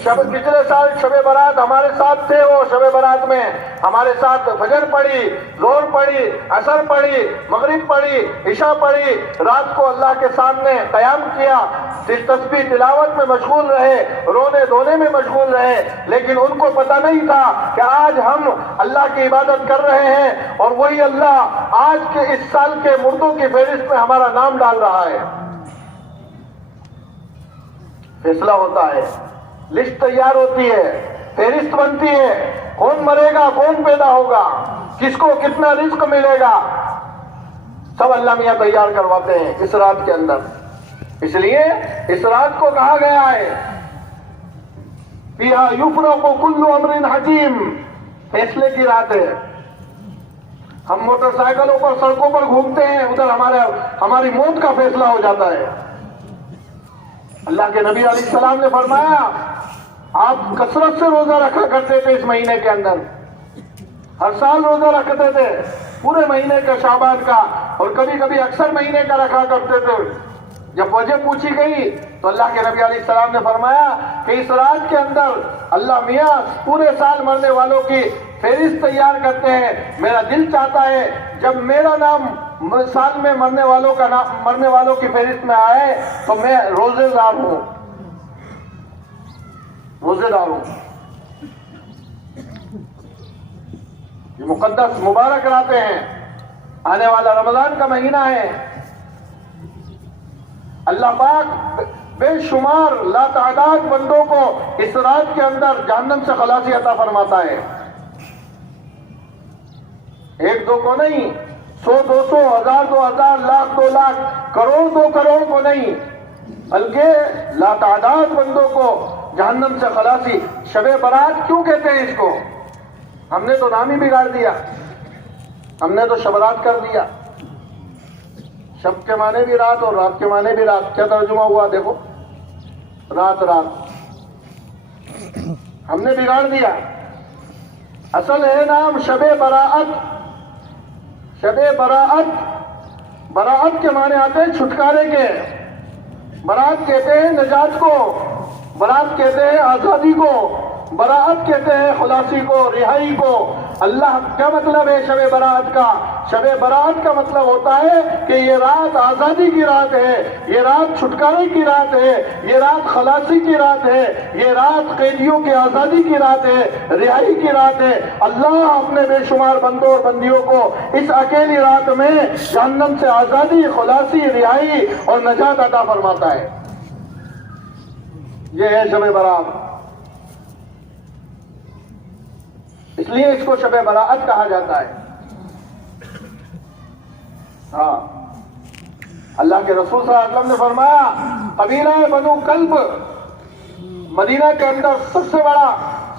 پچھلے سال شب برات ہمارے ساتھ تھے، وہ شب برات میں ہمارے ساتھ فجر پڑھی، ظہر پڑھی، عصر پڑھی، مغرب پڑھی، عشاء پڑھی، رات کو اللہ کے سامنے قیام کیا، تسبیح تلاوت میں مشغول رہے، رونے دھونے میں مشغول رہے، لیکن ان کو پتہ نہیں تھا کہ آج ہم اللہ کی عبادت کر رہے ہیں، اور وہی اللہ آج کے اس سال کے مردوں کی فہرست میں ہمارا نام ڈال رہا ہے۔ فیصلہ ہوتا ہے، لسٹ تیار ہوتی ہے، فہرست بنتی ہے، کون مرے گا، کون پیدا ہوگا، کس کو کتنا رزق ملے گا، سب اللہ میاں تیار کرواتے ہیں اس رات کے اندر۔ اس لیے اس رات کو کہا گیا ہے فیہا یفرق کل امر حکیم، فیصلے کی رات ہے۔ ہم موٹر سائیکلوں پر سڑکوں پر گھومتے ہیں، ادھر ہماری موت کا فیصلہ ہو جاتا ہے۔ اللہ کے نبی علیہ السلام نے فرمایا آپ کثرت سے روزہ رکھا کرتے تھے اس مہینے کے اندر، ہر سال روزہ رکھتے تھے پورے مہینے کا شعبان کا، اور کبھی کبھی اکثر مہینے کا رکھا کرتے تھے۔ جب وجہ پوچھی گئی تو اللہ کے نبی علیہ السلام نے فرمایا کہ اس رات کے اندر اللہ میاں پورے سال مرنے والوں کی فہرست تیار کرتے ہیں۔ میرا دل چاہتا ہے جب میرا نام سال میں مرنے والوں کی فہرست میں آئے تو میں روزے دار ہوں، روزے دار ہوں۔ یہ مقدس مبارک راتیں ہیں، آنے والا رمضان کا مہینہ ہے۔ اللہ پاک بے شمار لا تعداد بندوں کو اس رات کے اندر جہنم سے خلاصی عطا فرماتا ہے۔ ایک دو کو نہیں، 100 200 1000 2000 لاکھ 2 لاکھ کروڑ 2 کروڑ کو نہیں، بلکہ لا تعداد بندوں کو جہنم سے خلاصی۔ شب برات کیوں کہتے ہیں اس کو؟ ہم نے تو نام ہی بگاڑ دیا، ہم نے تو شب رات کر دیا۔ شب کے معنی بھی رات اور رات کے معنی بھی رات، کیا ترجمہ ہوا دیکھو، رات رات ہم نے بگاڑ دیا۔ اصل ہے نام شب براءت۔ شب براءت، براءت کے معنی آتے ہیں چھٹکارے کے۔ برات کہتے ہیں نجات کو، برات کہتے ہیں آزادی کو، براءت کہتے ہیں خلاصی کو، رہائی کو۔ اللہ کیا مطلب ہے شب براءت کا؟ شب براءت کا مطلب ہوتا ہے کہ یہ رات آزادی کی رات ہے، یہ رات چھٹکارے کی رات ہے، یہ رات خلاصی کی رات ہے، یہ رات قیدیوں کی آزادی کی رات ہے، رہائی کی رات ہے۔ اللہ اپنے بے شمار بندوں اور بندیوں کو اس اکیلی رات میں جہنم سے آزادی، خلاصی، رہائی اور نجات عطا فرماتا ہے۔ یہ ہے شب براءت، اس لیے اس کو شب براءت کہا جاتا ہے۔ ہاں، اللہ کے رسول صلی اللہ علیہ وسلم نے فرمایا قبیلہ بنو کلب مدینہ کے اندر سب سے بڑا،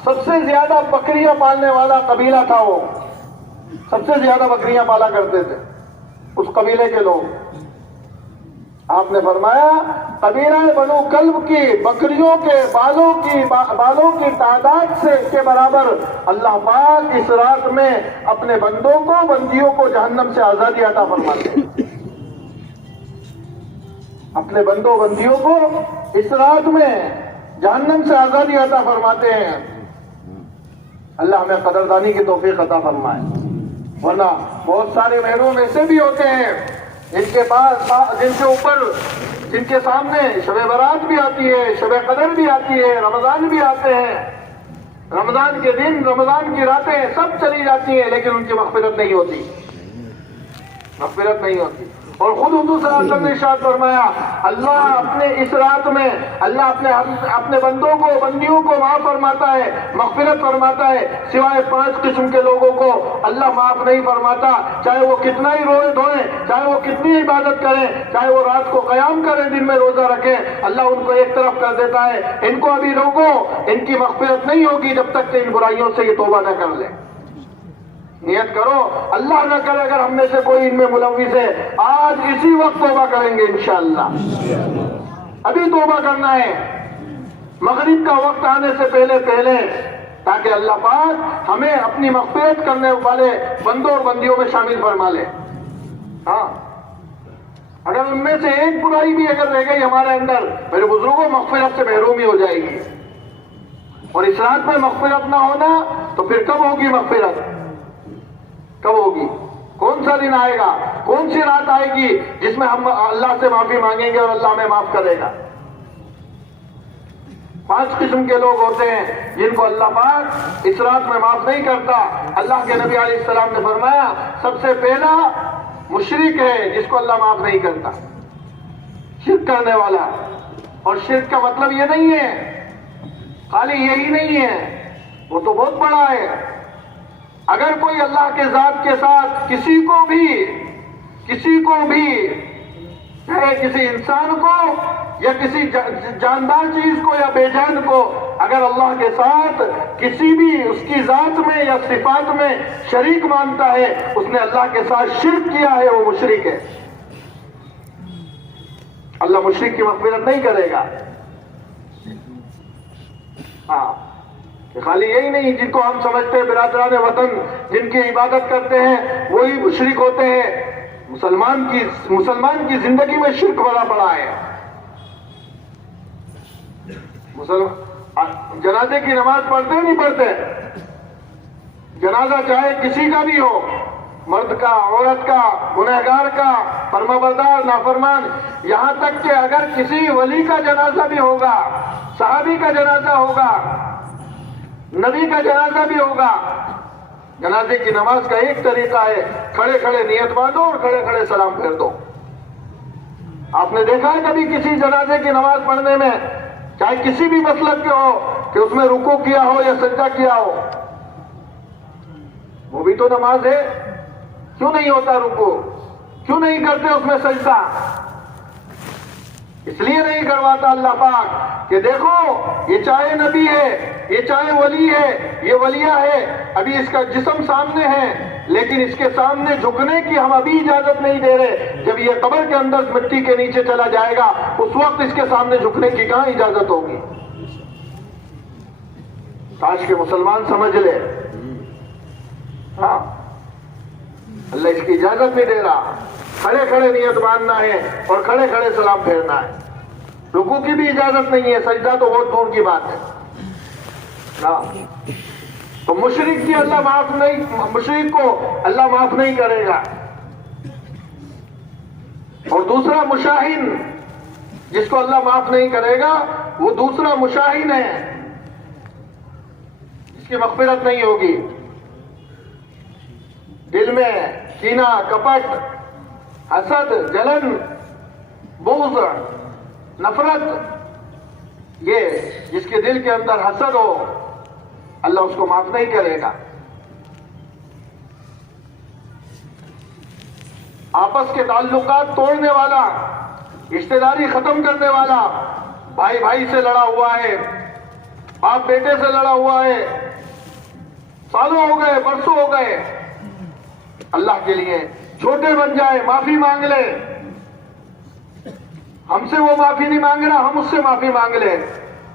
سب سے زیادہ بکریاں پالنے والا قبیلہ تھا۔ وہ سب سے زیادہ بکریاں پالا کرتے تھے اس قبیلے کے لوگ۔ آپ نے فرمایا قبیلہ بنو کلب کی بکریوں کے بالوں کی تعداد سے کے برابر اللہ پاک اس رات میں اپنے بندوں کو، بندیوں کو جہنم سے آزادی عطا فرماتے ہیں۔ اپنے بندوں بندیوں کو اس رات میں جہنم سے آزادی عطا فرماتے ہیں۔ اللہ ہمیں قدردانی کی توفیق عطا فرمائے۔ ورنہ بہت سارے محروم ایسے بھی ہوتے ہیں جن کے پاس، جن کے سامنے شب برات بھی آتی ہے، شب قدر بھی آتی ہے، رمضان بھی آتے ہیں، رمضان کے دن، رمضان کی راتیں سب چلی جاتی ہیں، لیکن ان کی مغفرت نہیں ہوتی، مغفرت نہیں ہوتی۔ اور خود حضور صلی اللہ علیہ وسلم نے ارشاد فرمایا اللہ اپنے اس رات میں اللہ اپنے بندوں کو، بندیوں کو معاف فرماتا ہے، مغفرت فرماتا ہے، سوائے 5 قسم کے لوگوں کو اللہ معاف نہیں فرماتا۔ چاہے وہ کتنا ہی روزے دھوئیں، چاہے وہ کتنی عبادت کریں، چاہے وہ رات کو قیام کریں، دن میں روزہ رکھیں، اللہ ان کو ایک طرف کر دیتا ہے، ان کو ابھی روکو، ان کی مغفرت نہیں ہوگی جب تک کہ ان برائیوں سے یہ توبہ نہ کر لیں۔ نیت کرو، اللہ نہ کرے اگر ہم میں سے کوئی ان میں ملوث ہے، آج اسی وقت توبہ کریں گے انشاءاللہ۔ ابھی توبہ کرنا ہے مغرب کا وقت آنے سے پہلے، تاکہ اللہ پاک ہمیں اپنی مغفرت کرنے والے بندوں اور بندیوں میں شامل فرما لے۔ ہاں، اگر ان میں سے ایک برائی بھی اگر رہ گئی ہمارے اندر، میرے بزرگوں، مغفرت سے محرومی ہو جائے گی۔ اور اس رات میں مغفرت نہ ہونا تو پھر کب ہوگی مغفرت؟ کب ہوگی؟ کون سا دن آئے گا؟ کون سی رات آئے گی جس میں ہم اللہ سے معافی مانگیں گے اور اللہ ہمیں معاف کرے گا؟ 5 قسم کے لوگ ہوتے ہیں جن کو اللہ پاک اس رات میں معاف نہیں کرتا۔ اللہ کے نبی علیہ السلام نے فرمایا سب سے پہلا مشرک ہے جس کو اللہ معاف نہیں کرتا، شرک کرنے والا۔ اور شرک کا مطلب یہ نہیں ہے، خالی یہی نہیں ہے، وہ تو بہت بڑا ہے۔ اگر کوئی اللہ کے ذات کے ساتھ کسی کو بھی چاہے کسی انسان کو یا کسی جاندار چیز کو یا بے جان کو، اگر اللہ کے ساتھ کسی بھی اس کی ذات میں یا صفات میں شریک مانتا ہے، اس نے اللہ کے ساتھ شرک کیا ہے، وہ مشرک ہے۔ اللہ مشرک کی مغفرت نہیں کرے گا۔ ہاں، خالی یہی نہیں، جن کو ہم سمجھتے ہیں برادران وطن، جن کی عبادت کرتے ہیں وہی مشرک ہوتے ہیں۔ مسلمان کی زندگی میں شرک بڑا پڑا ہے۔ جنازے کی نماز پڑھتے نہیں پڑھتے؟ جنازہ چاہے کسی کا بھی ہو، مرد کا، عورت کا، گنہگار کا، فرمانبردار، نافرمان، یہاں تک کہ اگر کسی ولی کا جنازہ بھی ہوگا، صحابی کا جنازہ ہوگا، نبی کا جنازہ بھی ہوگا، جنازے کی نماز کا ایک طریقہ ہے، کھڑے کھڑے نیت باندھو اور کھڑے کھڑے سلام پھیر دو۔ آپ نے دیکھا ہے کبھی کسی جنازے کی نماز پڑھنے میں، چاہے کسی بھی مسلک کے ہو، کہ اس میں رکوع کیا ہو یا سجدہ کیا ہو؟ وہ بھی تو نماز ہے، کیوں نہیں ہوتا رکوع؟ کیوں نہیں کرتے اس میں سجدہ؟ اس لیے نہیں کرواتا اللہ پاک کہ دیکھو یہ چاہے نبی ہے، یہ چاہے ولی ہے، یہ ولیہ ہے، ابھی اس کا جسم سامنے ہے لیکن اس کے سامنے جھکنے کی ہم ابھی اجازت نہیں دے رہے. جب یہ قبر کے اندر مٹی کے نیچے چلا جائے گا اس وقت اس کے سامنے جھکنے کی کہاں اجازت ہوگی. کاش کے مسلمان سمجھ لے. ہاں اللہ اس کی اجازت نہیں دے رہا. کھڑے کھڑے نیت باندھنا ہے اور کھڑے کھڑے سلام پھیرنا ہے. رکوع کی بھی اجازت نہیں ہے، سجدہ تو بہت دور کی بات ہے. ہاں تو مشرک کی اللہ معاف نہیں، مشرک کو اللہ معاف نہیں کرے گا. اور دوسرا مشاہین جس کو اللہ معاف نہیں کرے گا وہ دوسرا مشاہین ہے، اس کی مغفرت نہیں ہوگی. دل میں کینہ، کپٹ، حسد، جلن، بغض، نفرت، یہ جس کے دل کے اندر حسد ہو اللہ اس کو معاف نہیں کرے گا. آپس کے تعلقات توڑنے والا، رشتہ داری ختم کرنے والا، بھائی بھائی سے لڑا ہوا ہے، باپ بیٹے سے لڑا ہوا ہے، سالوں ہو گئے، برسوں ہو گئے، اللہ کے لیے چھوٹے بن جائے، معافی مانگ لے. ہم سے وہ معافی نہیں مانگ رہا، ہم اس سے معافی مانگ لیں.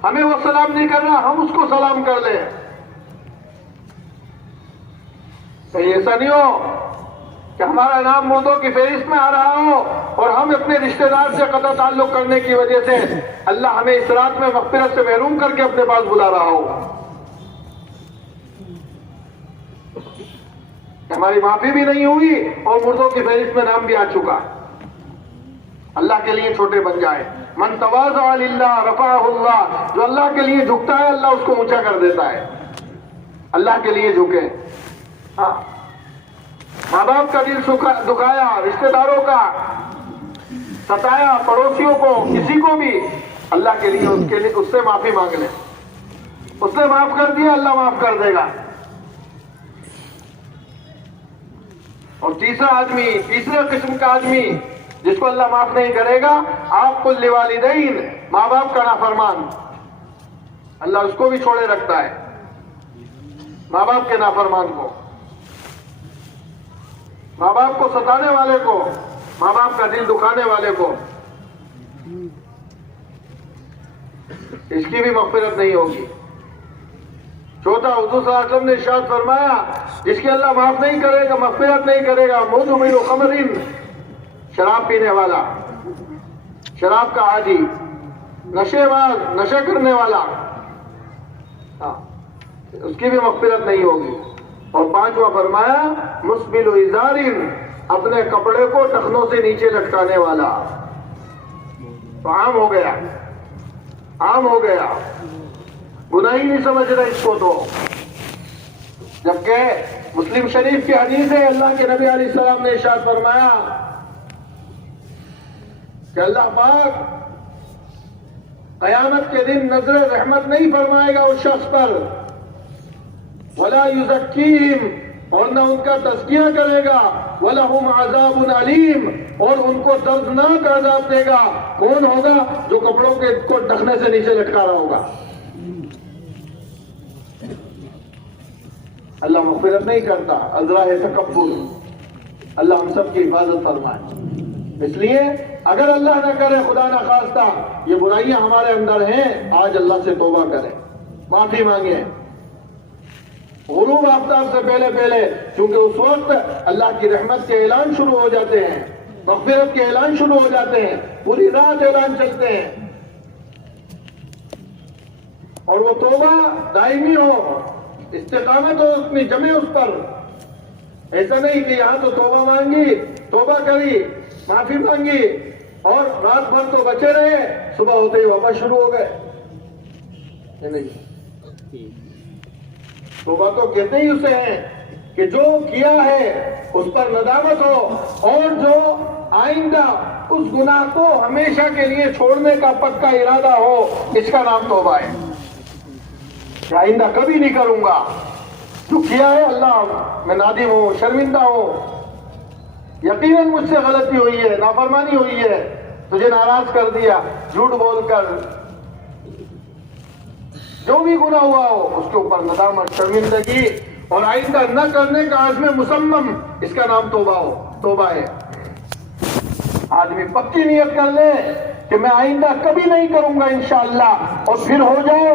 ہمیں وہ سلام نہیں کر رہا، ہم اس کو سلام کر لیں. کہیں ایسا نہیں ہو کہ ہمارا نام مردوں کی فہرست میں آ رہا ہو اور ہم اپنے رشتہ دار سے قطع تعلق کرنے کی وجہ سے اللہ ہمیں اس رات میں مغفرت سے محروم کر کے اپنے پاس بلا رہا ہو. ہماری معافی بھی نہیں ہوئی اور مردوں کی فہرست میں نام بھی آ چکا. اللہ کے لیے چھوٹے بن جائے. من تواضع للہ رفعہ اللہ، جو اللہ کے لیے جھکتا ہے اللہ اس کو اونچا کر دیتا ہے. اللہ کے لیے جھکے. ہاں ماں باپ کا دل دکھایا، رشتہ داروں کا ستایا، پڑوسیوں کو، کسی کو بھی، اللہ کے لیے اس سے معافی مانگ لیں. اس نے معاف کر دیا اللہ معاف کر دے گا. اور تیسرے قسم کا آدمی جس کو اللہ معاف نہیں کرے گا، عاق للوالدین، ماں باپ کا نافرمان. اللہ اس کو بھی چھوڑے رکھتا ہے، ماں باپ کے نافرمان کو، ماں باپ کو ستانے والے کو، ماں باپ کا دل دکھانے والے کو. اس کی بھی مغفرت نہیں ہوگی. چوتھا، حضور صلی اللہ علیہ وسلم نے ارشاد فرمایا جس کی اللہ معاف نہیں کرے گا، مغفرت نہیں کرے گا، مدمن خمر، شراب پینے والا، شراب کا عادی، نشے باز، نشہ کرنے والا، اس کی بھی مغفرت نہیں ہوگی. اور پانچواں فرمایا مسبل ازار، اپنے کپڑے کو ٹخنوں سے نیچے لٹکانے والا. تو عام ہو گیا، عام ہو گیا، گناہ ہی نہیں سمجھ رہا اس کو. تو جبکہ مسلم شریف کی حدیث ہے، اللہ کے نبی علیہ السلام نے ارشاد فرمایا کہ اللہ پاک قیامت کے دن نظر رحمت نہیں فرمائے گا اس شخص پر، ولا یزکیہم، اور نہ ان کا تزکیہ کرے گا، وَلَهُمْ عَذَابٌ عَلِيمٌ، اور ان کو دردناک عذاب دے گا. کون ہوگا؟ جو کپڑوں کو ٹخنے سے نیچے لٹکا رہا ہوگا. اللہ مغفرت نہیں کرتا، ازراہ تکبر. اللہ ہم سب کی حفاظت فرمائے. اس لیے اگر اللہ نہ کرے، خدا نہ خواستہ، یہ برائیاں ہمارے اندر ہیں، آج اللہ سے توبہ کریں، معافی مانگیں. غروب آفتاب سے پہلے، چونکہ اس وقت اللہ کی رحمت کے اعلان شروع ہو جاتے ہیں، مغفرت کے اعلان شروع ہو جاتے ہیں، پوری رات اعلان چلتے ہیں. اور وہ توبہ دائمی ہو، استقامت ہو، اپنی جمے اس پر. ایسا نہیں کہ یہاں تو توبہ مانگی، توبہ کری، معافی مانگی اور رات بھر تو بچے رہے، صبح ہوتے ہی واپس شروع ہو گئے. نہیں، توبہ تو کہتے ہی اسے ہیں کہ جو کیا ہے اس پر ندامت ہو اور جو آئندہ اس گناہ کو ہمیشہ کے لیے چھوڑنے کا پکا ارادہ ہو، اس کا نام توبہ ہے. کہ آئندہ کبھی نہیں کروں گا، جو کیا ہے اللہ میں نادم ہوں، شرمندہ ہوں، یقیناً مجھ سے غلطی ہوئی ہے، نافرمانی ہوئی ہے، تجھے ناراض کر دیا جھوٹ بول کر، جو بھی گناہ ہوا ہو اس کے اوپر ندامت، شرمندگی اور آئندہ نہ کرنے کا عزم مصمم، اس کا نام توبہ ہے۔ آدمی پکی نیت کر لے کہ میں آئندہ کبھی نہیں کروں گا انشاءاللہ، اور پھر ہو جائے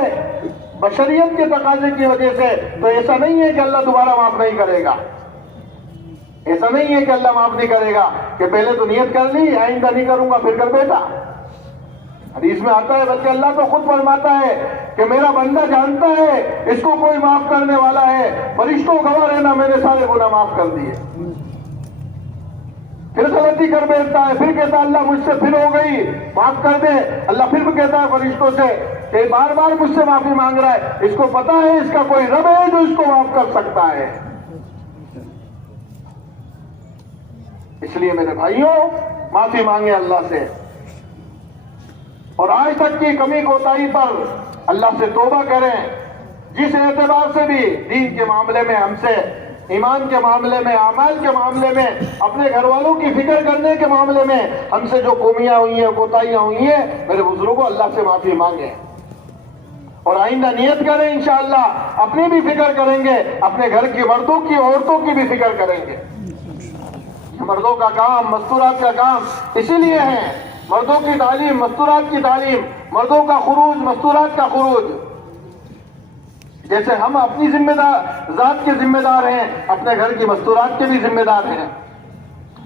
بشریت کے تقاضے کی وجہ سے، تو ایسا نہیں ہے کہ اللہ دوبارہ معاف نہیں کرے گا، ایسا نہیں ہے کہ اللہ معاف نہیں کرے گا کہ پہلے تو نیت کر لی آئندہ نہیں کروں گا پھر کر بیٹا۔ حدیث میں آتا ہے، بلکہ اللہ تو خود فرماتا ہے کہ میرا بندہ جانتا ہے اس کو کوئی معاف کرنے والا ہے، فرشتوں گواہ رہنا میں نے سارے گناہ معاف کر دیے۔ پھر غلطی کر بیٹھتا ہے، پھر کہتا ہے اللہ مجھ سے پھر ہو گئی معاف کر دے، اللہ پھر بھی کہتا ہے فرشتوں سے کہ بار بار مجھ سے معافی مانگ رہا ہے، اس کو پتا ہے اس کا کوئی رب ہے جو اس کو معاف کر سکتا ہے۔ اس لیے میرے بھائیوں معافی مانگے اللہ سے، اور آج تک کی کمی کوتاہی پر اللہ سے توبہ کریں۔ جس اعتبار سے بھی دین کے معاملے میں ہم سے، ایمان کے معاملے میں، اعمال کے معاملے میں، اپنے گھر والوں کی فکر کرنے کے معاملے میں ہم سے جو کومیاں ہوئی ہیں، کوتاہیاں ہوئی ہیں، میرے بزرگوں اللہ سے معافی مانگیں، اور آئندہ نیت کریں انشاءاللہ اپنی بھی فکر کریں گے، اپنے گھر کے مردوں کی، عورتوں کی بھی فکر کریں گے۔ مردوں کا کام، مستورات کا کام اسی لیے ہے، مردوں کی تعلیم، مستورات کی تعلیم، مردوں کا خروج، مستورات کا خروج۔ جیسے ہم اپنی ذات کے ذمہ دار ہیں، اپنے گھر کی مستورات کے بھی ذمہ دار ہیں۔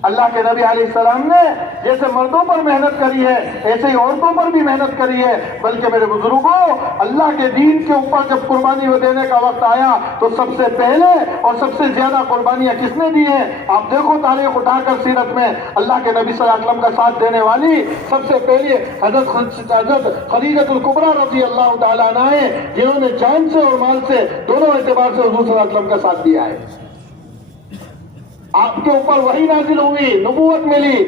اللہ کے نبی علیہ السلام نے جیسے مردوں پر محنت کری ہے ایسے ہی عورتوں پر بھی محنت کری ہے، بلکہ میرے بزرگوں اللہ کے دین کے اوپر جب قربانی دینے کا وقت آیا تو سب سے پہلے اور سب سے زیادہ قربانیاں کس نے دی ہیں؟ آپ دیکھو تاریخ اٹھا کر سیرت میں، اللہ کے نبی صلی اللہ علیہ وسلم کا ساتھ دینے والی سب سے پہلے حضرت خدیجہ الکبریٰ رضی اللہ تعالیٰ عنہا ہیں، جنہوں نے جان سے اور مال سے دونوں اعتبار سے حضور صلی اللہ علیہ وسلم کا ساتھ دیا ہے۔ آپ کے اوپر وحی نازل ہوئی، نبوت ملی،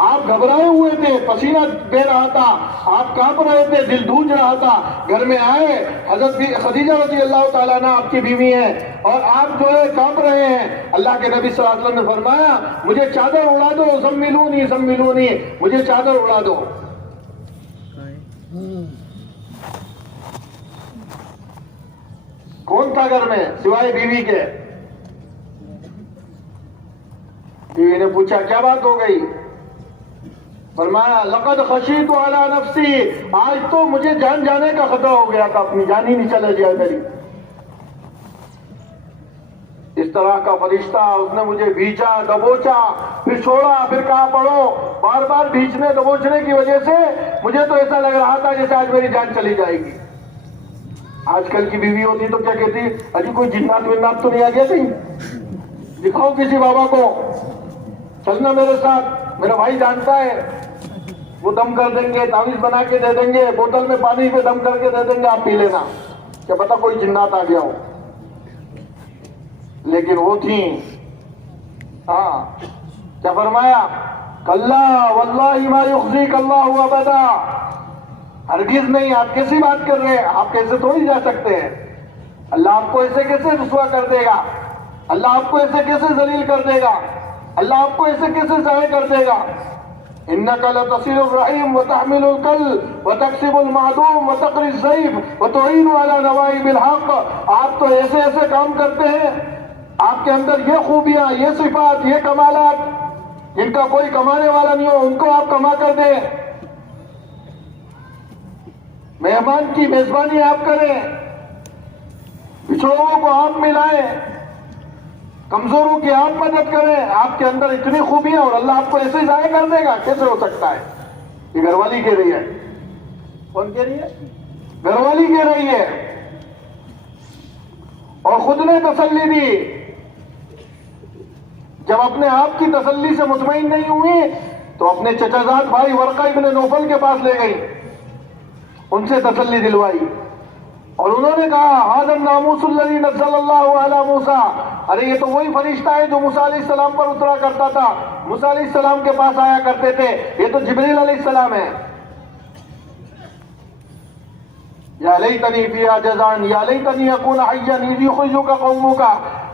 آپ گھبرائے ہوئے تھے، پسینہ بہ رہا تھا، آپ کانپ رہے تھے، دل دھوج رہا تھا، گھر میں آئے حضرت خدیجہ رضی اللہ تعالیٰ عنہ آپ کی بیوی ہیں، اور آپ جو ہے کانپ رہے ہیں۔ اللہ کے نبی صلی اللہ علیہ وسلم نے فرمایا مجھے چادر اڑا دو، زملونی زملونی، مجھے چادر اڑا دو۔ کون تھا گھر میں سوائے بیوی کے؟ بیوی نے پوچھا کیا بات ہو گئی؟ فرمایا لقد خشیت علی نفسی، آج تو مجھے جان جانے کا خطرہ ہو گیا تھا، اپنی جان ہی نہیں چلے جائے میری۔ اس طرح کا فرشتہ اس نے مجھے بھیجا، دبوچا، پھر چھوڑا، پھر کہا پڑھو۔ بار بار بھیجنے دبوچنے کی وجہ سے مجھے تو ایسا لگ رہا تھا جیسے آج میری جان چلی جائے گی۔ آج کل کی بیوی ہوتی تو کیا کہتی؟ اجی کوئی جنات ونات تو نہیں آ گیا کہیں؟ دکھاؤ کسی بابا کو، چلنا میرے ساتھ، میرا بھائی جانتا ہے، وہ دم کر دیں گے، تعویذ بنا کے دے دیں گے، بوتل میں پانی پہ دم کر کے دے دیں گے، آپ پی لینا، کیا پتا کوئی جنات آ گیا ہو۔ لیکن وہ تھیں، کیا فرمایا؟ کلا واللہ ما یخزیک اللہ ابدا، ہرگز نہیں، آپ کیسی بات کر رہے ہیں؟ آپ کیسے تھوڑی جا سکتے ہیں؟ اللہ آپ کو ایسے کیسے رسوا کر دے گا؟ اللہ آپ کو ایسے کیسے ذلیل کر دے گا؟ اللہ آپ کو ایسے کیسے ضائع کر دے گا؟ انک لتصل الرحیم وتحمل الکل وتکسب المعدوم وتقری الضیف وتعین علی نوائب الحق، آپ تو ایسے ایسے کام کرتے ہیں، آپ کے اندر یہ خوبیاں، یہ صفات، یہ کمالات جن کا کوئی کمانے والا نہیں ہو، ان کو آپ کما کر دیں، مہمان کی میزبانی آپ کریں، پچھڑوں کو آپ ملائیں، کمزوروں کی آپ مدد کریں، آپ کے اندر اتنی خوبیاں، اور اللہ آپ کو ایسے ضائع کر دے گا؟ کیسے ہو سکتا ہے؟ یہ گھر والی کہہ رہی ہے۔ کون کہہ رہی ہے؟ گھر والی کہہ رہی ہے، اور خود نے تسلی دی۔ جب اپنے آپ کی تسلی سے مطمئن نہیں ہوئی تو اپنے چچا زاد بھائی ورقہ ابن نوفل کے پاس لے گئی، ان سے تسلی دلوائی، اور انہوں نے کہا ھذا الناموس الذی نزل اللہ علی موسیٰ، ارے یہ تو وہی فرشتہ ہے جو موسیٰ علیہ السلام پر اترا کرتا تھا، موسیٰ علیہ السلام کے پاس آیا کرتے تھے، یہ تو جبریل علیہ السلام ہے۔ یا لیتنی فیہا جزعا یا لیتنی اکون حیا اذ یخرجک قومک،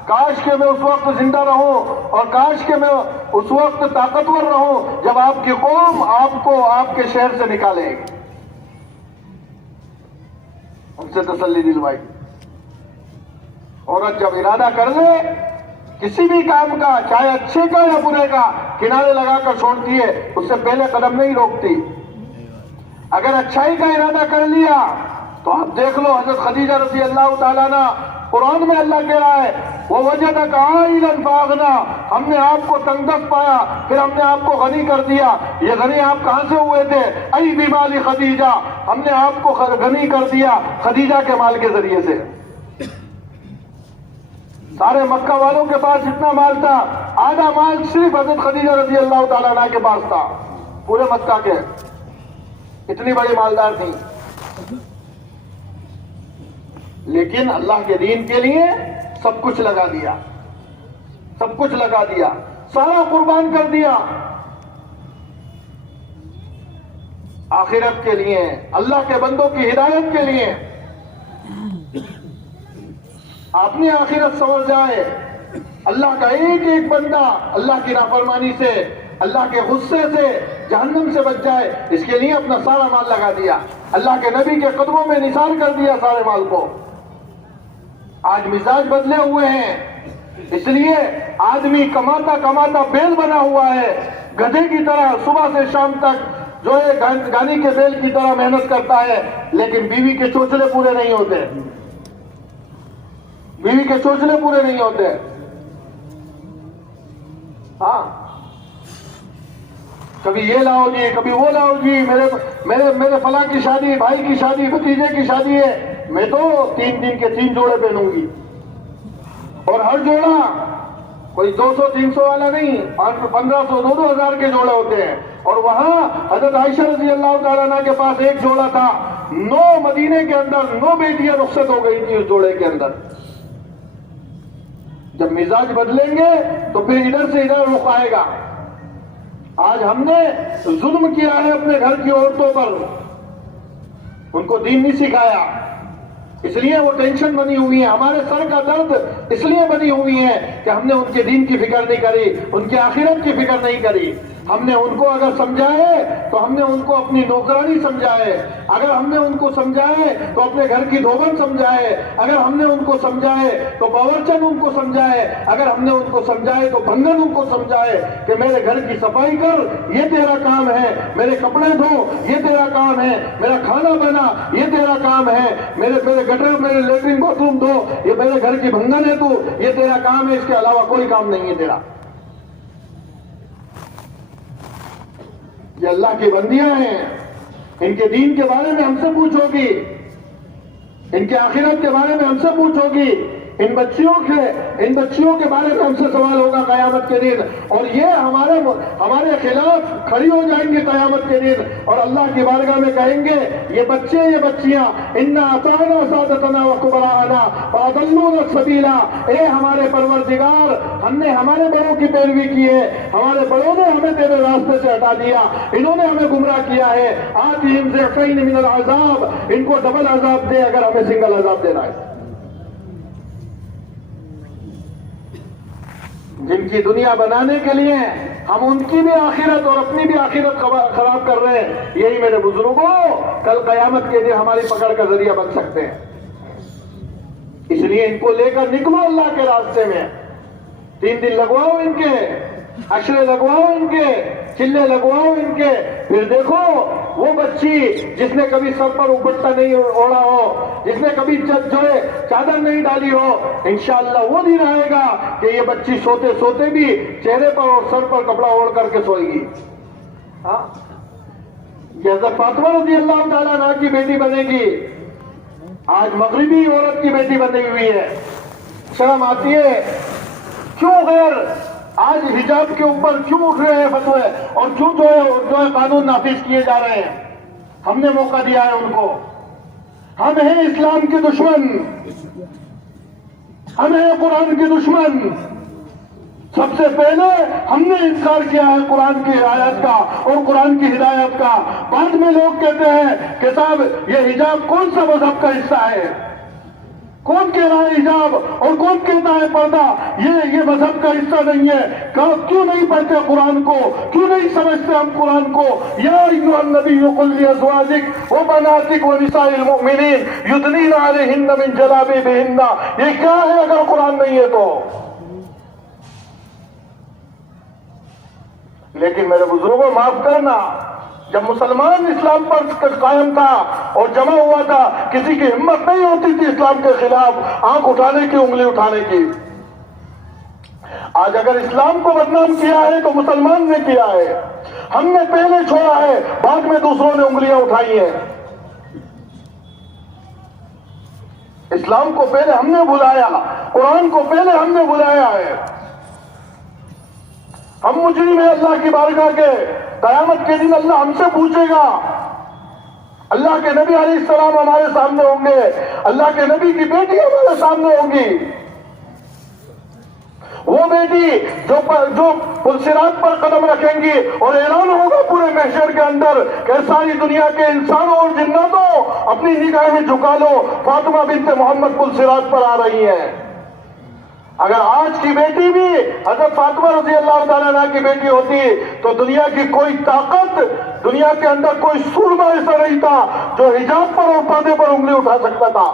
کاش کہ میں اس وقت زندہ رہوں اور کاش کہ میں اس وقت طاقتور رہوں جب آپ کی قوم آپ کو آپ کے شہر سے نکالے گی. ان سے تسلی دلوائی. عورت جب ارادہ کر لے کسی بھی کام کا، چاہے اچھے کا یا برے کا، کنارے لگا کر چھوڑتی ہے، اس سے پہلے قدم نہیں روکتی. اگر اچھائی کا ارادہ کر لیا تو آپ دیکھ لو حضرت خدیجہ رضی اللہ تعالیٰ عنہ، قرآن میں اللہ کہہ رہا ہے وَوَجَدَكَ عَائِلًا فَأَغْنَىٰ، ہم نے آپ کو تنگ دست پایا پھر ہم نے آپ کو غنی کر دیا. یہ غنی آپ کہاں سے ہوئے تھے؟ اَيْ بِمَالِ خدیجہ، ہم نے آپ کو غنی کر دیا خدیجہ کے مال کے ذریعے سے. سارے مکہ والوں کے پاس جتنا مال تھا، آدھا مال صرف حضرت خدیجہ رضی اللہ تعالیٰ عنہ کے پاس تھا. پورے مکہ کے اتنی بڑی مالدار تھی، لیکن اللہ کے دین کے لیے سب کچھ لگا دیا، سب کچھ لگا دیا، سارا قربان کر دیا آخرت کے لیے، اللہ کے بندوں کی ہدایت کے لیے. اپنی آخرت سنور جائے، اللہ کا ایک ایک بندہ اللہ کی نافرمانی سے، اللہ کے غصے سے، جہنم سے بچ جائے، اس کے لیے اپنا سارا مال لگا دیا. اللہ کے نبی کے قدموں میں نثار کر دیا سارے مال کو. آج مزاج بدلے ہوئے ہیں، اس لیے آدمی کماتا کماتا بیل بنا ہوا ہے، گدھے کی طرح صبح سے شام تک جو ہے گانی کے بیل کی طرح محنت کرتا ہے، لیکن بیوی کے چوچلے پورے نہیں ہوتے، بیوی کے چوچلے پورے نہیں ہوتے. ہاں، کبھی یہ لاؤ جی، کبھی وہ لاؤ جی، میرے فلاں کی شادی، بھائی کی شادی، بھتیجے کی شادی ہے، میں تو 3 دن کے 3 جوڑے پہنوں گی. اور ہر جوڑا کوئی 200-300 والا نہیں، 1500 2,000 کے جوڑے ہوتے ہیں. اور وہاں حضرت عائشہ رضی اللہ تعالیٰ عنہ کے پاس ایک جوڑا تھا، 9 مدینے کے اندر 9 بیٹیاں رخصت ہو گئی تھی اس جوڑے کے اندر. جب مزاج بدلیں گے تو پھر ادھر سے ادھر رخ آئے گا. آج ہم نے ظلم کیا ہے اپنے گھر کی عورتوں پر، ان کو دین نہیں سکھایا، اس لیے وہ ٹینشن بنی ہوئی ہے. ہمارے سر کا درد اس لیے بنی ہوئی ہے کہ ہم نے ان کے دین کی فکر نہیں کری، ان کی آخرت کی فکر نہیں کری. ہم نے ان کو اگر سمجھائے تو ہم نے ان کو اپنی نوکرانی سمجھائے، اگر ہم نے ان کو سمجھائے تو اپنے گھر کی دھوبن سمجھائے، اگر ہم نے ان کو سمجھائے تو باورچن ان کو سمجھائے، اگر ہم نے ان کو سمجھائے تو بھنگن ان کو سمجھائے کہ میرے گھر کی صفائی کر، یہ تیرا کام ہے، میرے کپڑے دھو، یہ تیرا کام ہے، میرا کھانا بنا، یہ تیرا کام ہے، میرے گٹر، میرے لیٹرین باتھ روم دھو، یہ میرے گھر کی بھنگن ہے، تو یہ تیرا کام ہے، اس کے علاوہ کوئی کام نہیں ہے تیرا. یہ اللہ کی بندیاں ہیں، ان کے دین کے بارے میں ہم سے پوچھو گی، ان کے آخرت کے بارے میں ہم سے پوچھو گی، ان بچیوں کے بارے میں ہم سے سوال ہوگا قیامت کے دن. اور یہ ہمارے خلاف کھڑی ہو جائیں گے قیامت کے دن اور اللہ کی بارگاہ میں کہیں گے یہ بچے، یہ بچیاں، انا اطعنا سادتنا وکبراءنا فاضلونا السبیلا، اے ہمارے پروردگار، ہم نے ہمارے بڑوں کی پیروی کی ہے، ہمارے بڑوں نے ہمیں تیرے راستے سے ہٹا دیا، انہوں نے ہمیں گمراہ کیا ہے. آتihim ضعفین من العذاب، ان کو ڈبل عذاب دے اگر ہمیں سنگل عذاب دینا ہے. جن کی دنیا بنانے کے لیے ہم ان کی بھی آخرت اور اپنی بھی آخرت خراب کر رہے ہیں، یہی میرے بزرگوں کل قیامت کے دن ہماری پکڑ کا ذریعہ بن سکتے ہیں. اس لیے ان کو لے کر نکلو اللہ کے راستے میں. 3 دن لگواؤ ان کے، عشرے لگواؤ ان کے، چلے لگواؤ ان کے، پھر دیکھو وہ بچی جس نے کبھی سر پر اوپٹا نہیں اوڑھا ہو، جس نے کبھی جو ہے چادر نہیں ڈالی ہو، انشاءاللہ وہ دن آئے گا کہ یہ بچی سوتے سوتے بھی چہرے پر اور سر پر کپڑا اوڑھ کر کے سوئے گی. ہاں، یہ حضرت فاطمہ رضی اللہ تعالیٰ عنہ کی بیٹی بنے گی، آج مغربی عورت کی بیٹی بنی ہوئی ہے. شرم آتی ہے کیوں غیر آج حجاب کے اوپر کیوں اٹھ رہے ہیں فتوے اور کیوں جو ہے قانون نافذ کیے جا رہے ہیں؟ ہم نے موقع دیا ہے ان کو. ہم ہیں اسلام کے دشمن، ہم ہیں قرآن کے دشمن. سب سے پہلے ہم نے انکار کیا ہے قرآن کی آیات کا اور قرآن کی ہدایت کا. بعد میں لوگ کہتے ہیں کہ صاحب یہ حجاب کون سا مذہب کا حصہ ہے، کون کہہ رہا ہے حجاب اور کون کہتا ہے پردہ یہ مذہب کا حصہ نہیں ہے؟ کیوں نہیں پڑھتے قرآن کو؟ کیوں نہیں سمجھتے ہم قرآن کو؟ یا ایھا النبی قل لازواجک وبناتک ونساء المؤمنین یدنین علیہن من جلابیبہن. یہ کیا ہے اگر قرآن نہیں ہے تو؟ لیکن میرے بزرگوں معاف کرنا، جب مسلمان اسلام پر قائم تھا اور جمع ہوا تھا، کسی کی ہمت نہیں ہوتی تھی اسلام کے خلاف آنکھ اٹھانے کی، انگلی اٹھانے کی. آج اگر اسلام کو بدنام کیا ہے تو مسلمان نے کیا ہے. ہم نے پہلے چھوڑا ہے، بعد میں دوسروں نے انگلیاں اٹھائی ہیں. اسلام کو پہلے ہم نے بلایا، قرآن کو پہلے ہم نے بلایا ہے. ہم مجرم ہیں اللہ کی بارگاہ کے. قیامت کے دن اللہ ہم سے پوچھے گا. اللہ کے نبی علیہ السلام ہمارے سامنے ہوں گے، اللہ کے نبی کی بیٹی ہمارے سامنے ہوں گی. وہ بیٹی جو پلسرات پر قدم رکھیں گی اور اعلان ہوگا پورے محشر کے اندر کہ ساری دنیا کے انسانوں اور جناتوں اپنی نگاہیں جھکا لو، فاطمہ بنت محمد پلسرات پر آ رہی ہیں. اگر آج کی بیٹی بھی حضرت فاطمہ رضی اللہ تعالیٰ عنہ کی بیٹی ہوتی تو دنیا کی کوئی طاقت، دنیا کے اندر کوئی سورما ایسا نہیں تھا جو حجاب پر اور پردے پر انگلی اٹھا سکتا تھا.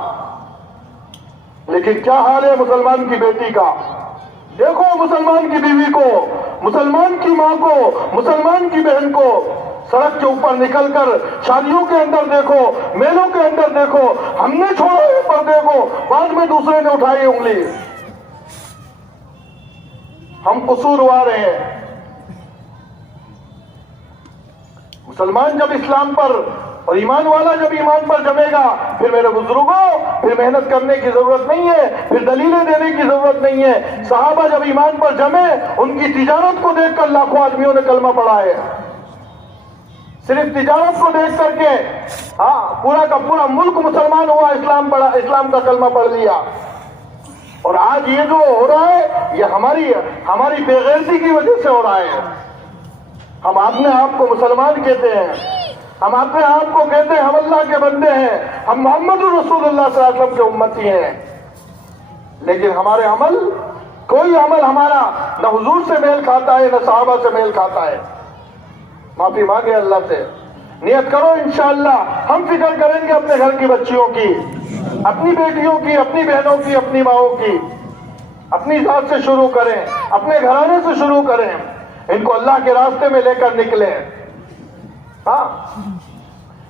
لیکن کیا حال ہے مسلمان کی بیٹی کا؟ دیکھو مسلمان کی بیوی کو، مسلمان کی ماں کو، مسلمان کی بہن کو سڑک کے اوپر نکل کر شادیوں کے اندر دیکھو، میلوں کے اندر دیکھو. ہم نے چھوڑا ہے پردے کو، بعد میں دوسرے نے اٹھائی انگلی. ہم قصوروار ہیں. مسلمان جب اسلام پر اور ایمان والا جب ایمان پر جمے گا، پھر میرے بزرگوں پھر محنت کرنے کی ضرورت نہیں ہے، پھر دلیلیں دینے کی ضرورت نہیں ہے. صحابہ جب ایمان پر جمے، ان کی تجارت کو دیکھ کر لاکھوں آدمیوں نے کلمہ پڑھا ہے. صرف تجارت کو دیکھ کر کے پورا کا پورا ملک مسلمان ہوا، اسلام کا کلمہ پڑھ لیا. اور آج یہ جو ہو رہا ہے یہ ہماری بے غیرتی کی وجہ سے ہو رہا ہے. ہم اپنے آپ کو مسلمان کہتے ہیں، ہم اپنے آپ کو کہتے ہیں ہم اللہ کے بندے ہیں، ہم محمد رسول اللہ صلی اللہ علیہ وسلم کے امتی ہیں. لیکن ہمارے عمل، کوئی عمل ہمارا نہ حضور سے میل کھاتا ہے نہ صحابہ سے میل کھاتا ہے. معافی مانگے اللہ سے. نیت کرو انشاءاللہ ہم فکر کریں گے اپنے گھر کی بچیوں کی، اپنی بیٹیوں کی، اپنی بہنوں کی، اپنی ماؤں کی. اپنی ذات سے شروع کریں، اپنے گھرانے سے شروع کریں، ان کو اللہ کے راستے میں لے کر نکلیں.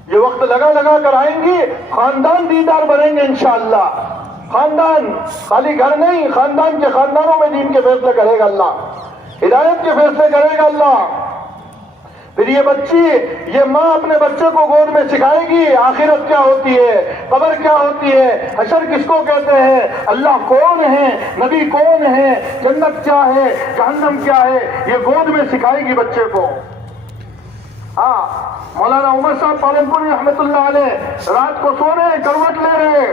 یہ وقت لگا کر آئیں گی، خاندان دیندار بنیں گے انشاءاللہ. خاندان، خالی گھر نہیں، خاندان کے خاندانوں میں دین کے فیصلے کرے گا اللہ، ہدایت کے فیصلے کرے گا اللہ. پھر یہ بچی، یہ ماں اپنے بچے کو گود میں سکھائے گی آخرت کیا ہوتی ہے، قبر کیا ہوتی ہے، حشر کس کو کہتے ہیں، اللہ کون ہے، نبی کون ہے، جنت کیا ہے، جہنم کیا ہے، یہ گود میں سکھائے گی بچے کو. مولانا عمر صاحب پالنپوری رحمت اللہ علیہ رات کو سو رہے، کروٹ لے رہے،